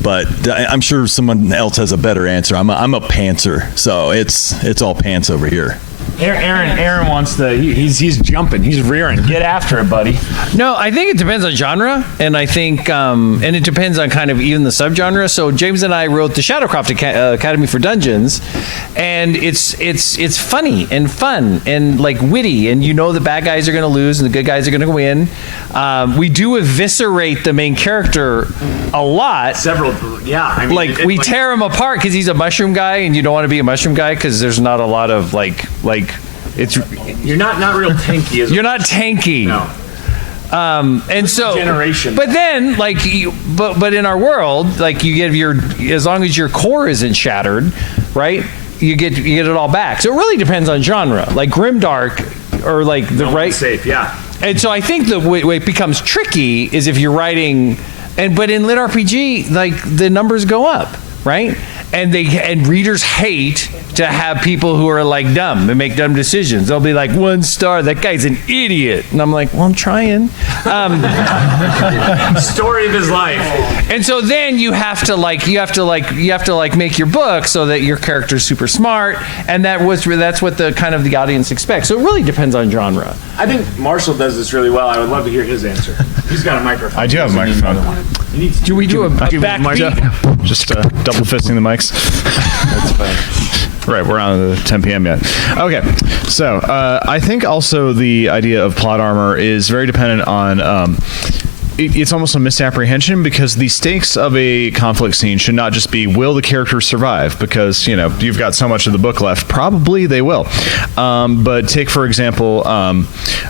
But I'm sure someone else has a better answer. I'm a pantser, so it's all pants over here. Aaron wants the. He's jumping. He's rearing. Get after it, buddy. No, I think it depends on genre, and I think, and it depends on kind of even the subgenre. So James and I wrote the Shadowcroft Academy for Dungeons, and it's funny and fun and like witty, and you know the bad guys are going to lose and the good guys are going to win. We do eviscerate the main character a lot. Yeah. We tear him apart because he's a mushroom guy, and you don't want to be a mushroom guy because there's not a lot of like it's. You're not real tanky. You're not tanky. No. And so generation. But then but in our world, like you get as long as your core isn't shattered, right? You get it all back. So it really depends on genre. Like grimdark or like the right safe, yeah. And so I think the way it becomes tricky is if you're writing but in lit RPG, like the numbers go up, right? And readers hate to have people who are like dumb and make dumb decisions. They'll be like, 1 star, that guy's an idiot. And I'm like, well, I'm trying. Story of his life. And so then you have to make your book so that your character's super smart, and that's what the kind of the audience expects. So it really depends on genre. I think Marshall does this really well. I would love to hear his answer. He's got a microphone. I do have a microphone. Do we do a backbeat? Just double fisting the mics. That's fine. Right, we're on the 10 p.m. yet. Okay, so I think also the idea of plot armor is very dependent on. It's almost a misapprehension because the stakes of a conflict scene should not just be will the characters survive, because you've got so much of the book left. Probably they will, but take for example, I'm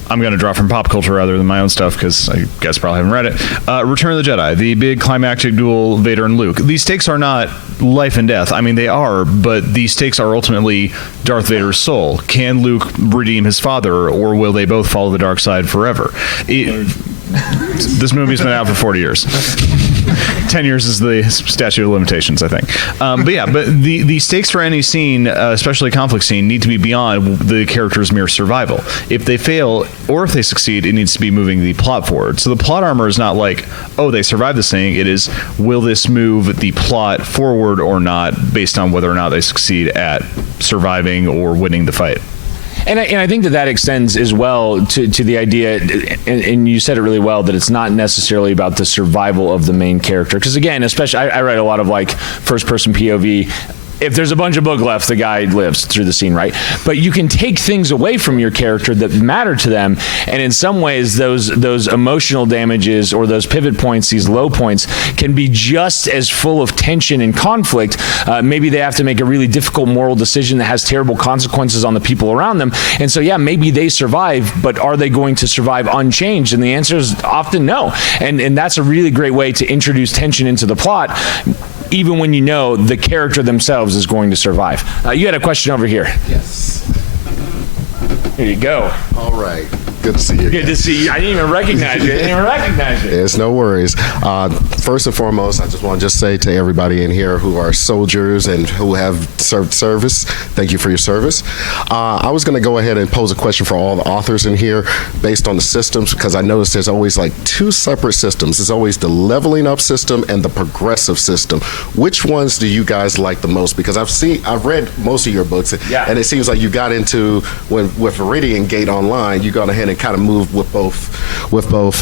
going to draw from pop culture rather than my own stuff because I guess probably haven't read it. Return of the Jedi, the big climactic duel, Vader and Luke. These stakes are not life and death. I mean, they are, but the stakes are ultimately Darth Vader's soul. Can Luke redeem his father, or will they both follow the dark side forever? This movie's been out for 40 years. 10 years is the statute of limitations, I think. But the stakes for any scene, especially a conflict scene, need to be beyond the character's mere survival. If they fail, or if they succeed, it needs to be moving the plot forward. So the plot armor is not like, oh, they survived this thing. It is, will this move the plot forward or not, based on whether or not they succeed at surviving or winning the fight. And I think that extends as well to the idea, and you said it really well, that it's not necessarily about the survival of the main character. Because again, especially, I write a lot of like first-person POV. If there's a bunch of book left, the guy lives through the scene, right? But you can take things away from your character that matter to them, and in some ways, those emotional damages or those pivot points, these low points, can be just as full of tension and conflict. Maybe they have to make a really difficult moral decision that has terrible consequences on the people around them, and so yeah, maybe they survive, but are they going to survive unchanged? And the answer is often no. And that's a really great way to introduce tension into the plot, even when you know the character themselves is going to survive. You had a question over here. Yes. Here you go. All right. Good to see you. Good to see you. I didn't even recognize you. It's no worries. First and foremost, I just want to say to everybody in here who are soldiers and who have served service, thank you for your service. I was going to go ahead and pose a question for all the authors in here based on the systems, because I noticed there's always like two separate systems. There's always the leveling up system and the progressive system. Which ones do you guys like the most? Because I've read most of your books, and it seems like you got into, with Viridian Gate Online, you got ahead and kind of moved with both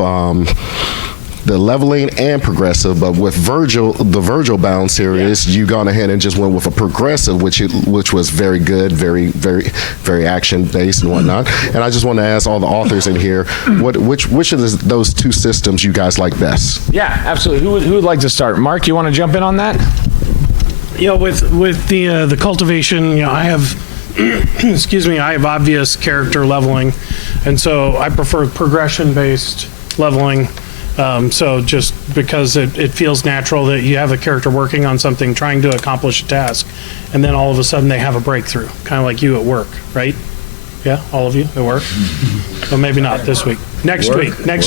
the leveling and progressive. But with the Virgil Bound series, you gone ahead and just went with a progressive, which was very good, very, very, very action based and whatnot. And I just want to ask all the authors in here, which of those two systems you guys like best? Yeah, absolutely. Who would like to start? Mark, you want to jump in on that? With the cultivation, I have excuse me, I have obvious character leveling, and so I prefer progression-based leveling. So just because it feels natural that you have a character working on something, trying to accomplish a task, and then all of a sudden they have a breakthrough, kind of like you at work, right? Yeah, all of you at work? Well, maybe not this week. Next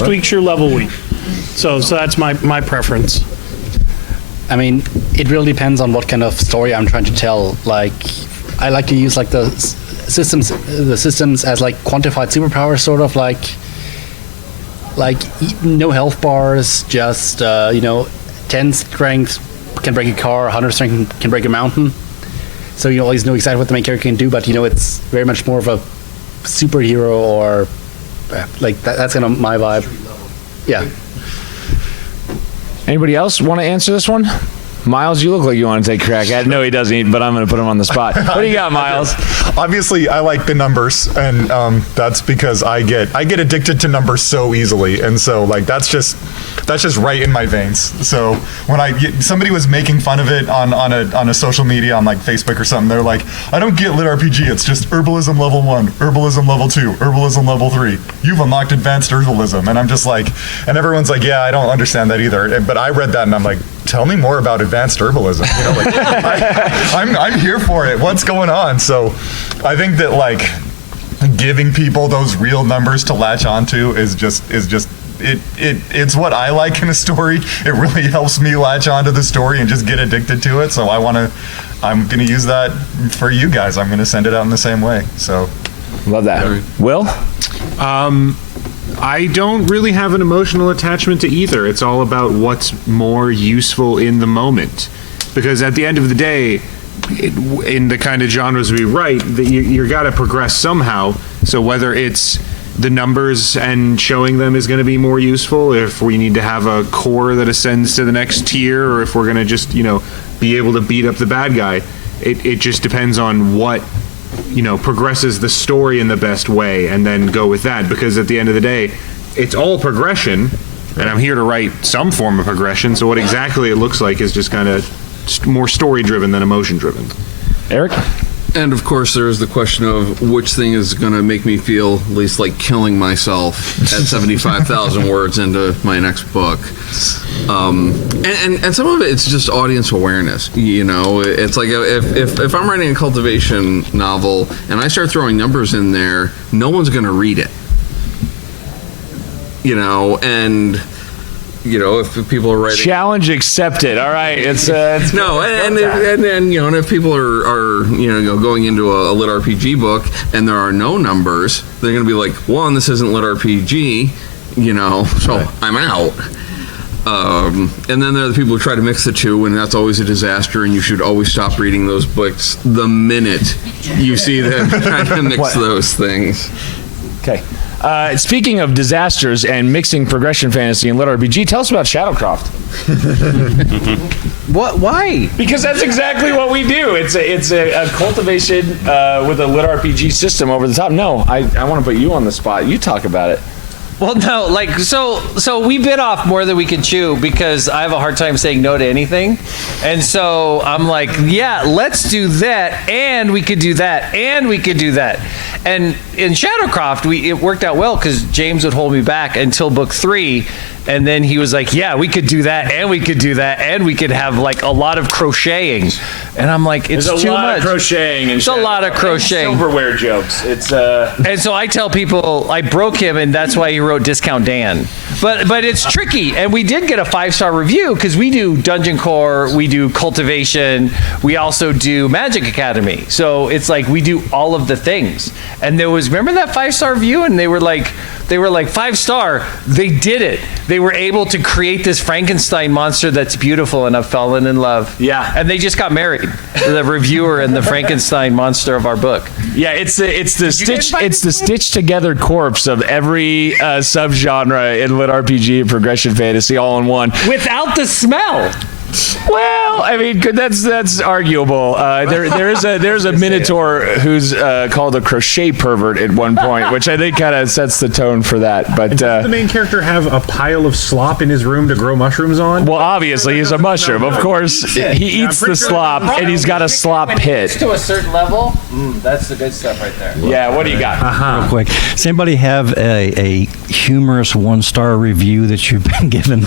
week's your level week. So that's my preference. I mean, it really depends on what kind of story I'm trying to tell. Like, I like to use like the systems as like quantified superpowers, sort of like no health bars, just 10 strength can break a car, 100 strength can break a mountain. So you always know exactly what the main character can do, but it's very much more of a superhero, or like that's kind of my vibe. Yeah. Anybody else want to answer this one? Miles, you look like you want to take a crack at it. No, he doesn't, but I'm going to put him on the spot. What do you got, Miles? Obviously, I like the numbers, and that's because I get addicted to numbers so easily, and so like that's just right in my veins. So when somebody was making fun of it on a social media, on like Facebook or something, they're like, I don't get lit RPG. It's just herbalism level 1, herbalism level 2, herbalism level 3. You've unlocked advanced herbalism, and I'm just like, and everyone's like, yeah, I don't understand that either. But I read that, and I'm like, tell me more about advanced herbalism. I'm here for it. What's going on? So I think that like giving people those real numbers to latch onto is just it's what I like in a story. It really helps me latch onto the story and just get addicted to it. So I'm gonna use that for you guys. I'm gonna send it out in the same way. So love that. Will? I don't really have an emotional attachment to either. It's all about what's more useful in the moment. Because at the end of the day, in the kind of genres we write, you're got to progress somehow. So whether it's the numbers and showing them is going to be more useful, if we need to have a core that ascends to the next tier, or if we're going to just, be able to beat up the bad guy. It just depends on what, progresses the story in the best way, and then go with that. Because at the end of the day, it's all progression, and I'm here to write some form of progression. So what exactly it looks like is just kind of more story-driven than emotion-driven. Eric? And of course, there is the question of which thing is going to make me feel at least like killing myself at 75,000 words into my next book. And some of it, it's just audience awareness. It's like if I'm writing a cultivation novel and I start throwing numbers in there, no one's going to read it. If people are writing, challenge accepted. All right, it's no, and if people are going into a lit RPG book and there are no numbers, they're going to be like, one, this isn't lit RPG, so right. I'm out. And then there are the people who try to mix the two, and that's always a disaster. And you should always stop reading those books the minute you see them trying to mix those things. Okay. Speaking of disasters and mixing progression fantasy and lit RPG, tell us about Shadowcroft. What? Why? Because that's exactly what we do. It's a cultivation with a lit RPG system over the top. No, I want to put you on the spot. You talk about it. Well, no, so we bit off more than we could chew because I have a hard time saying no to anything. And so I'm like, yeah, let's do that, and we could do that, and we could do that. And in Shadowcroft, it worked out well because James would hold me back until book 3. And then he was like, yeah, we could do that, and we could do that, and we could have like a lot of crocheting. And I'm like, it's too much. There's a lot of crocheting. It's a lot of crocheting. Silverware jokes. It's And so I tell people I broke him, and that's why he wrote Discount Dan. But it's tricky, and we did get a 5-star review because we do Dungeon Core, we do Cultivation, we also do Magic Academy. So it's like we do all of the things. And there was, remember that 5-star review, and they were like 5-star. They did it. They were able to create this Frankenstein monster that's beautiful, and I've fallen in love. Yeah. And they just got married, the reviewer and the Frankenstein monster of our book. Yeah, it's the stitched together corpse of every subgenre in lit RPG and progression fantasy all in one. Without the smell. Well, I mean, that's arguable. There's a Minotaur who's called a crochet pervert at one point, which I think kind of sets the tone for that. But does the main character have a pile of slop in his room to grow mushrooms on? Well, obviously he's a mushroom. Of course, he eats the slop, and he's got a slop pit. To a certain level, that's the good stuff right there. Yeah, what do you got? Real quick, does anybody have a humorous 1-star review that you've been given?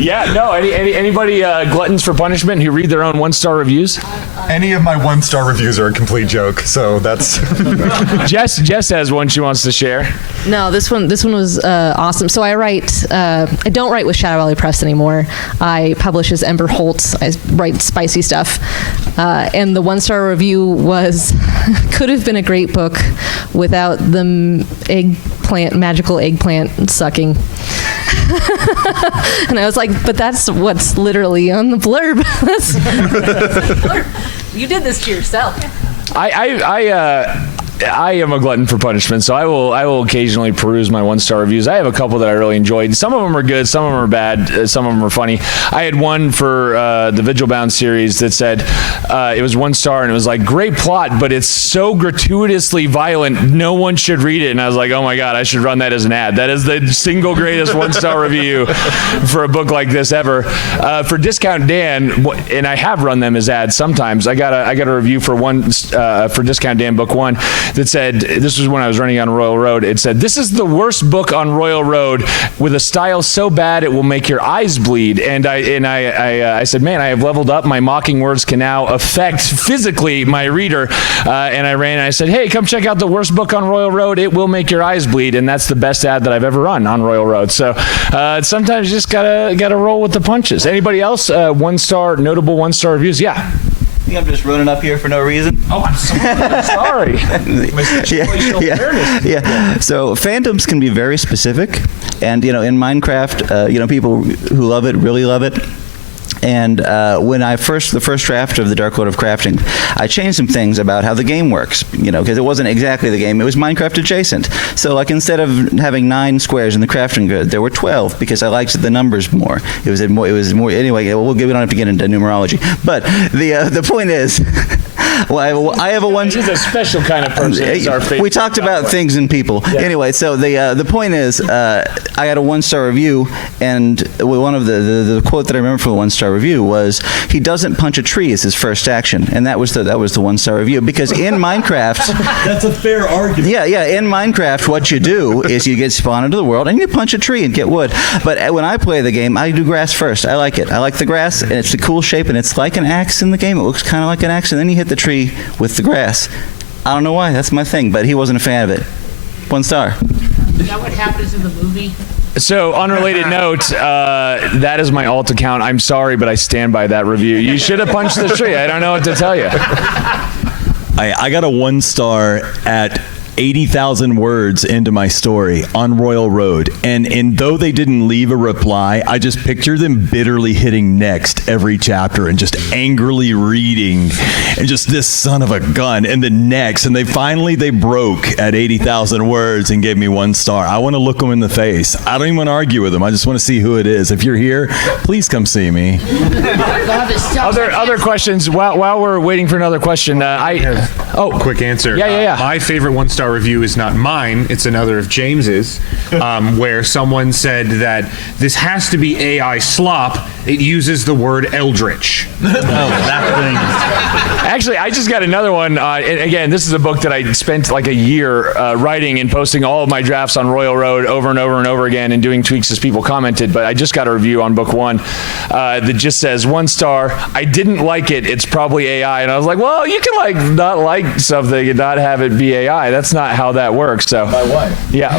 Yeah, no. Anybody gluttons for punishment who read their own 1-star reviews? Any of my 1-star reviews are a complete joke, so that's. Jess has one she wants to share. No, this one was awesome. So I don't write with Shadow Alley Press anymore. I publish as Ember Holt. I write spicy stuff. And the 1-star review was, could have been a great book without the magical eggplant sucking. And I was like, but that's what's literally on the blurb. You did this to yourself. I am a glutton for punishment, so I will occasionally peruse my 1-star reviews. I have a couple that I really enjoyed. Some of them are good, some of them are bad, some of them are funny. I had one for the Vigilbound series that said it was 1 star, and it was like, great plot, but it's so gratuitously violent, no one should read it. And I was like, oh my god, I should run that as an ad. That is the single greatest 1-star review for a book like this ever. For Discount Dan, and I have run them as ads sometimes. I got a review for for Discount Dan book 1. That said, this was when I was running on Royal Road. It said, this is the worst book on Royal Road with a style so bad it will make your eyes bleed. And I said, man, I have leveled up. My mocking words can now affect physically my reader. And I ran and I said, hey, come check out the worst book on Royal Road. It will make your eyes bleed. And that's the best ad that I've ever run on Royal Road. So sometimes you just gotta roll with the punches. Anybody else? Notable 1-star reviews? Yeah. I think I'm just running up here for no reason. Oh, I'm sorry. Yeah. So fandoms can be very specific, and in Minecraft, people who love it really love it. And when the first draft of the Dark Lord of Crafting, I changed some things about how the game works, because it wasn't exactly the game, it was Minecraft adjacent. So like instead of having 9 squares in the crafting grid, there were 12 because I liked the numbers more. It was more anyway, we don't have to get into numerology. But the point is, well, I have a one. He's a special kind of person. He's our favorite. We talked about things and people. Yeah. Anyway, so the point is, I got a 1-star review, and one of the quote that I remember from the 1-star review was, "He doesn't punch a tree as his first action," and that was the 1-star review, because in Minecraft, that's a fair argument. Yeah. In Minecraft, what you do is you get spawned into the world and you punch a tree and get wood. But when I play the game, I do grass first. I like it. I like the grass, and it's a cool shape, and it's like an axe in the game. It looks kind of like an axe, and then you hit the tree with the grass. I don't know why. That's my thing. But he wasn't a fan of it. 1 star. Is that what happens in the movie? So, unrelated note, that is my alt account. I'm sorry, but I stand by that review. You should have punched the tree. I don't know what to tell you. I got a 1 star at 80,000 words into my story on Royal Road, and though they didn't leave a reply, I just picture them bitterly hitting next every chapter and just angrily reading, and just this son of a gun, and the next, and they broke at 80,000 words and gave me 1 star. I want to look them in the face. I don't even want to argue with them. I just want to see who it is. If you're here, please come see me. Other questions while we're waiting for another question. Quick answer. Yeah. My favorite 1-star review is not mine, it's another of James's, where someone said that this has to be AI slop. It uses the word eldritch. That thing. Actually, I just got another one. And again, this is a book that I spent like a year writing and posting all of my drafts on Royal Road over and over and over again and doing tweaks as people commented. But I just got a review on book 1 that just says 1 star. I didn't like it. It's probably AI. And I was like, well, you can not like something and not have it be AI. That's not how that works. So my wife. Yeah.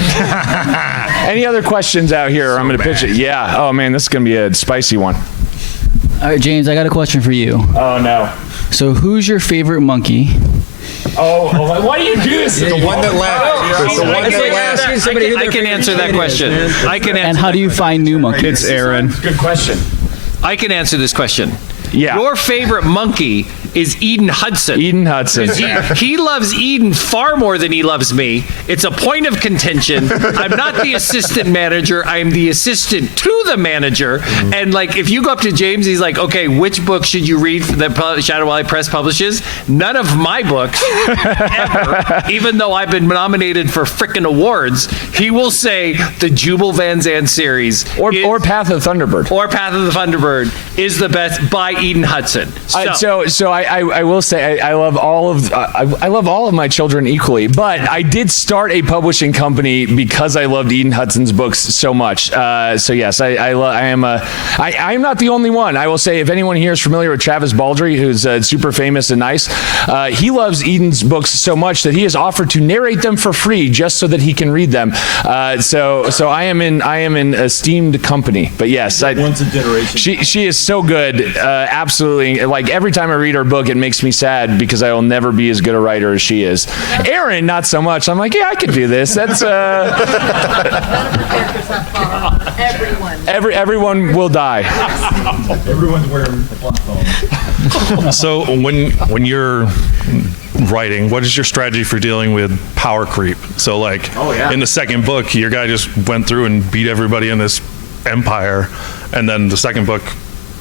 Any other questions out here? I'm going to pitch it. Yeah. Oh man, this is going to be a spicy one. All right, James, I got a question for you. Oh no. So who's your favorite monkey? Oh, why do you do this? The one that laughed. I can answer that question. And how do you find new monkeys? It's Aaron. Good question. I can answer this question. Yeah. Your favorite monkey is Eden Hudson. Eden Hudson. He loves Eden far more than he loves me. It's a point of contention. I'm not the assistant manager. I am the assistant to the manager. And like, if you go up to James, he's like, okay, which book should you read that Shadow Valley Press publishes? None of my books, ever, even though I've been nominated for frickin' awards. He will say the Jubal Van Zandt series. Or Path of the Thunderbird. Or Path of the Thunderbird is the best by Eden Hudson. So I will say I love all of my children equally, but I did start a publishing company because I loved Eden Hudson's books so much. So yes, I'm not the only one. I will say, if anyone here is familiar with Travis Baldry, who's super famous and nice, he loves Eden's books so much that he has offered to narrate them for free just so that he can read them. So I am in esteemed company. But yes, once a generation. She is so good. Absolutely. Like every time I read her book, it makes me sad because I will never be as good a writer as she is. Aaron, not so much. I'm like, yeah, I could do this. That's everyone will die. Everyone's wearing a plot phone. So when you're writing, what is your strategy for dealing with power creep? So like in the second book, your guy just went through and beat everybody in this empire, and then the second book,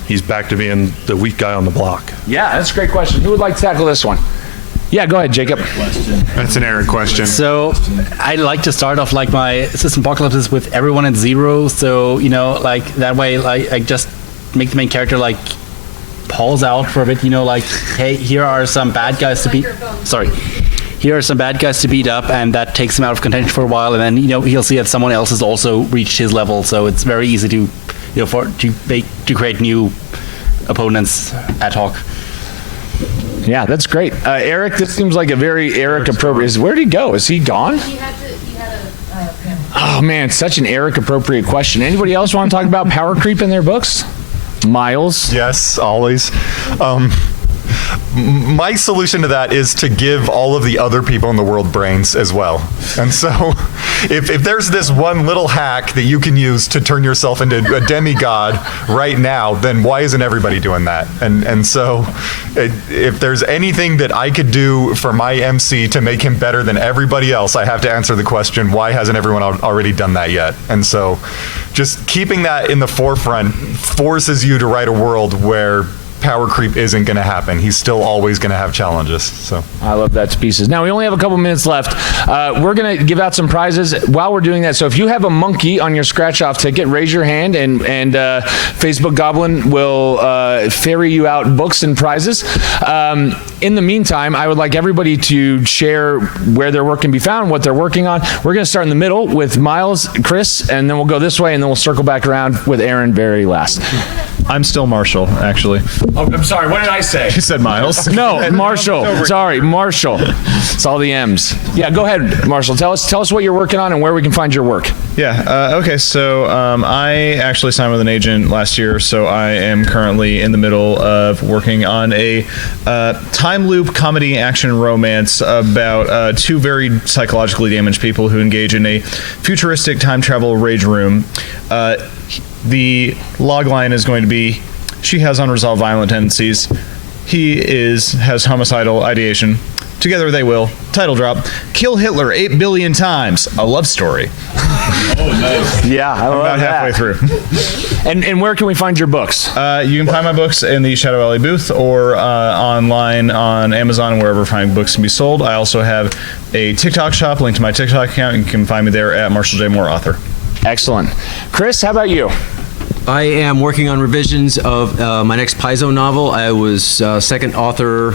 he's back to being the weak guy on the block. Yeah, that's a great question. Who would like to tackle this one? Yeah, go ahead, Jacob. That's an Aaron question. So I like to start off like my System Apocalypse with everyone at 0. So, like that way, like I just make the main character like pulls out for a bit, like, hey, here are some bad guys to beat. Here are some bad guys to beat up, and that takes him out of contention for a while, and then he'll see that someone else has also reached his level. So it's very easy to to create new opponents ad hoc. Yeah, that's great. Eric, this seems like a very Eric appropriate. Where did he go? Is he gone? He had a panel. Oh man, such an Eric appropriate question. Anybody else want to talk about power creep in their books? Miles? Yes, always. My solution to that is to give all of the other people in the world brains as well. And so if there's this one little hack that you can use to turn yourself into a demigod right now, then why isn't everybody doing that? And so if there's anything that I could do for my MC to make him better than everybody else, I have to answer the question, why hasn't everyone already done that yet? And so just keeping that in the forefront forces you to write a world where power creep isn't going to happen. He's still always going to have challenges. So I love that to pieces. Now we only have a couple minutes left. We're going to give out some prizes while we're doing that. So if you have a monkey on your scratch off ticket, raise your hand, and Facebook Goblin will ferry you out books and prizes. In the meantime, I would like everybody to share where their work can be found, what they're working on. We're going to start in the middle with Miles, Chris, and then we'll go this way, and then we'll circle back around with Aaron very last. I'm still Marshall, actually. Oh, I'm sorry. What did I say? You said Miles. No, Marshall. Sorry, Marshall. It's all the M's. Yeah, go ahead, Marshall. Tell us what you're working on and where we can find your work. Yeah. Okay. So I actually signed with an agent last year, so I am currently in the middle of working on a time loop comedy action romance about two very psychologically damaged people who engage in a futuristic time travel rage room. The log line is going to be, she has unresolved violent tendencies. He has homicidal ideation. Together they will, title drop, kill Hitler 8 billion times. A love story. Oh, nice. Yeah, I love about that. halfway through. And where can we find your books? You can find my books in the Shadow Alley booth or online on Amazon, wherever fine books can be sold. I also have a TikTok shop, linked to my TikTok account. You can find me there at Marshall J. Moore Author. Excellent. Chris, how about you? I am working on revisions of my next Paizo novel. I was second author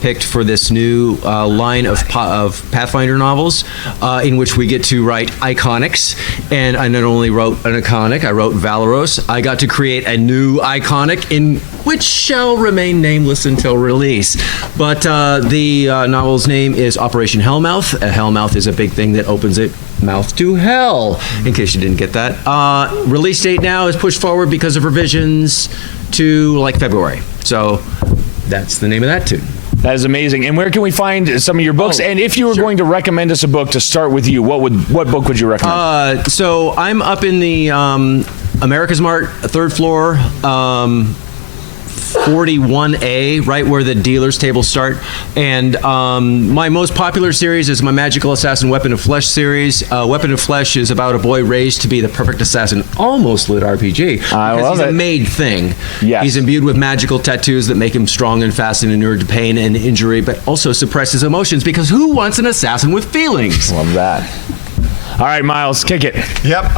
picked for this new line of Pathfinder novels, in which we get to write iconics. And I not only wrote an iconic, I wrote Valeros. I got to create a new iconic, in which shall remain nameless until release. But the novel's name is Operation Hellmouth. Hellmouth is a big thing that opens it mouth to hell, in case you didn't get that. Release date now is pushed forward because of revisions to like February. So that's the name of that tune. That is amazing. And where can we find some of your books? And if you were going to recommend us a book to start with you, what book would you recommend? So I'm up in the America's Mart, third floor, 41A, right where the dealer's tables start. And my most popular series is my Magical Assassin Weapon of Flesh series. Weapon of Flesh is about a boy raised to be the perfect assassin, almost lit RPG. Because he's a made thing. Yes. He's imbued with magical tattoos that make him strong and fast and inured to pain and injury, but also suppress his emotions, because who wants an assassin with feelings? Love that. All right, Miles, kick it. Yep,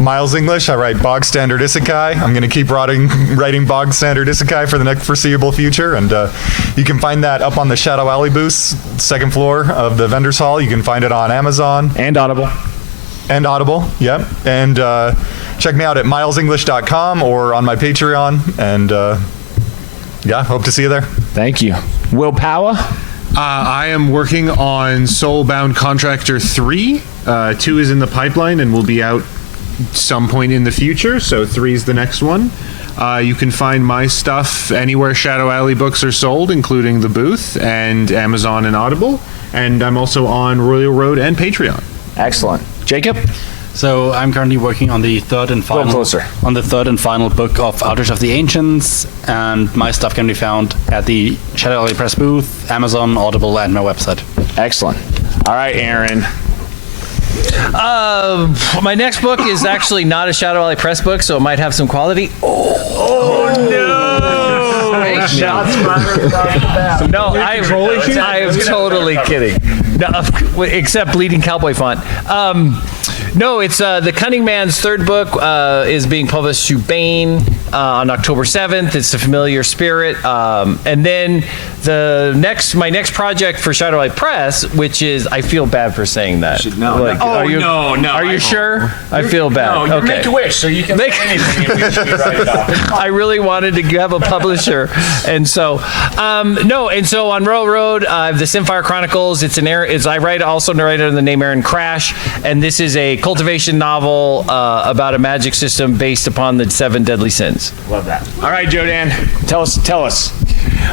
Miles English. I write bog standard isekai. I'm going to keep writing bog standard isekai for the next foreseeable future, and you can find that up on the Shadow Alley booth, second floor of the vendors hall. You can find it on Amazon and Audible. Yep. And check me out at milesenglish.com or on my Patreon. And yeah, hope to see you there. Thank you. Will Power? I am working on Soulbound Contractor 3. 2 is in the pipeline and will be out some point in the future, so 3 is the next one. You can find my stuff anywhere Shadow Alley books are sold, including the booth and Amazon and Audible. And I'm also on Royal Road and Patreon. Excellent. Jacob? So I'm currently working on the third and final book of Outers of the Ancients, and my stuff can be found at the Shadow Alley Press booth, Amazon, Audible, and my website. Excellent. All right, Aaron. My next book is actually not a Shadow Alley Press book, so it might have some quality. Oh no! Shots fired. No, I'm totally kidding. No, except Bleeding Cowboy font. No, it's The Cunning Man's third book is being published to Baen on October 7th. It's The Familiar Spirit. And then my next project for Shadow Alley Press, which is, I feel bad for saying that. No. Are you sure? I feel bad. No, you're okay. Make-A-Wish, so you can make anything and we should write it off. I really wanted to have a publisher, and so and so on Royal Road, the Simfire Chronicles. I also narrate under the name Aaron Crash, and this is a cultivation novel about a magic system based upon the 7 deadly sins. Love that. All right, Joe Dan, tell us.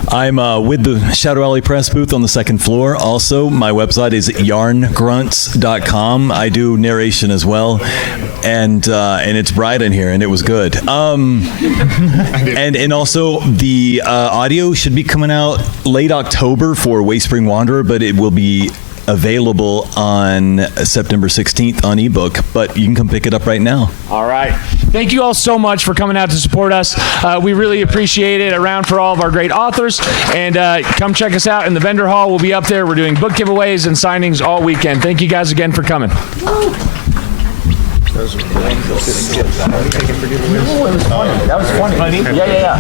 I'm with the Shadow Alley Press booth on the second floor. Also, my website is yarngrunts.com. I do narration as well, and it's bright in here, and it was good. And also the audio should be coming out late October for Wayspring Wanderer, but it will be available on September 16th on ebook, but you can come pick it up right now. All right. Thank you all so much for coming out to support us. We really appreciate it. Around for all of our great authors. And come check us out in the vendor hall. We'll be up there. We're doing book giveaways and signings all weekend. Thank you guys again for coming. That was funny. Yeah.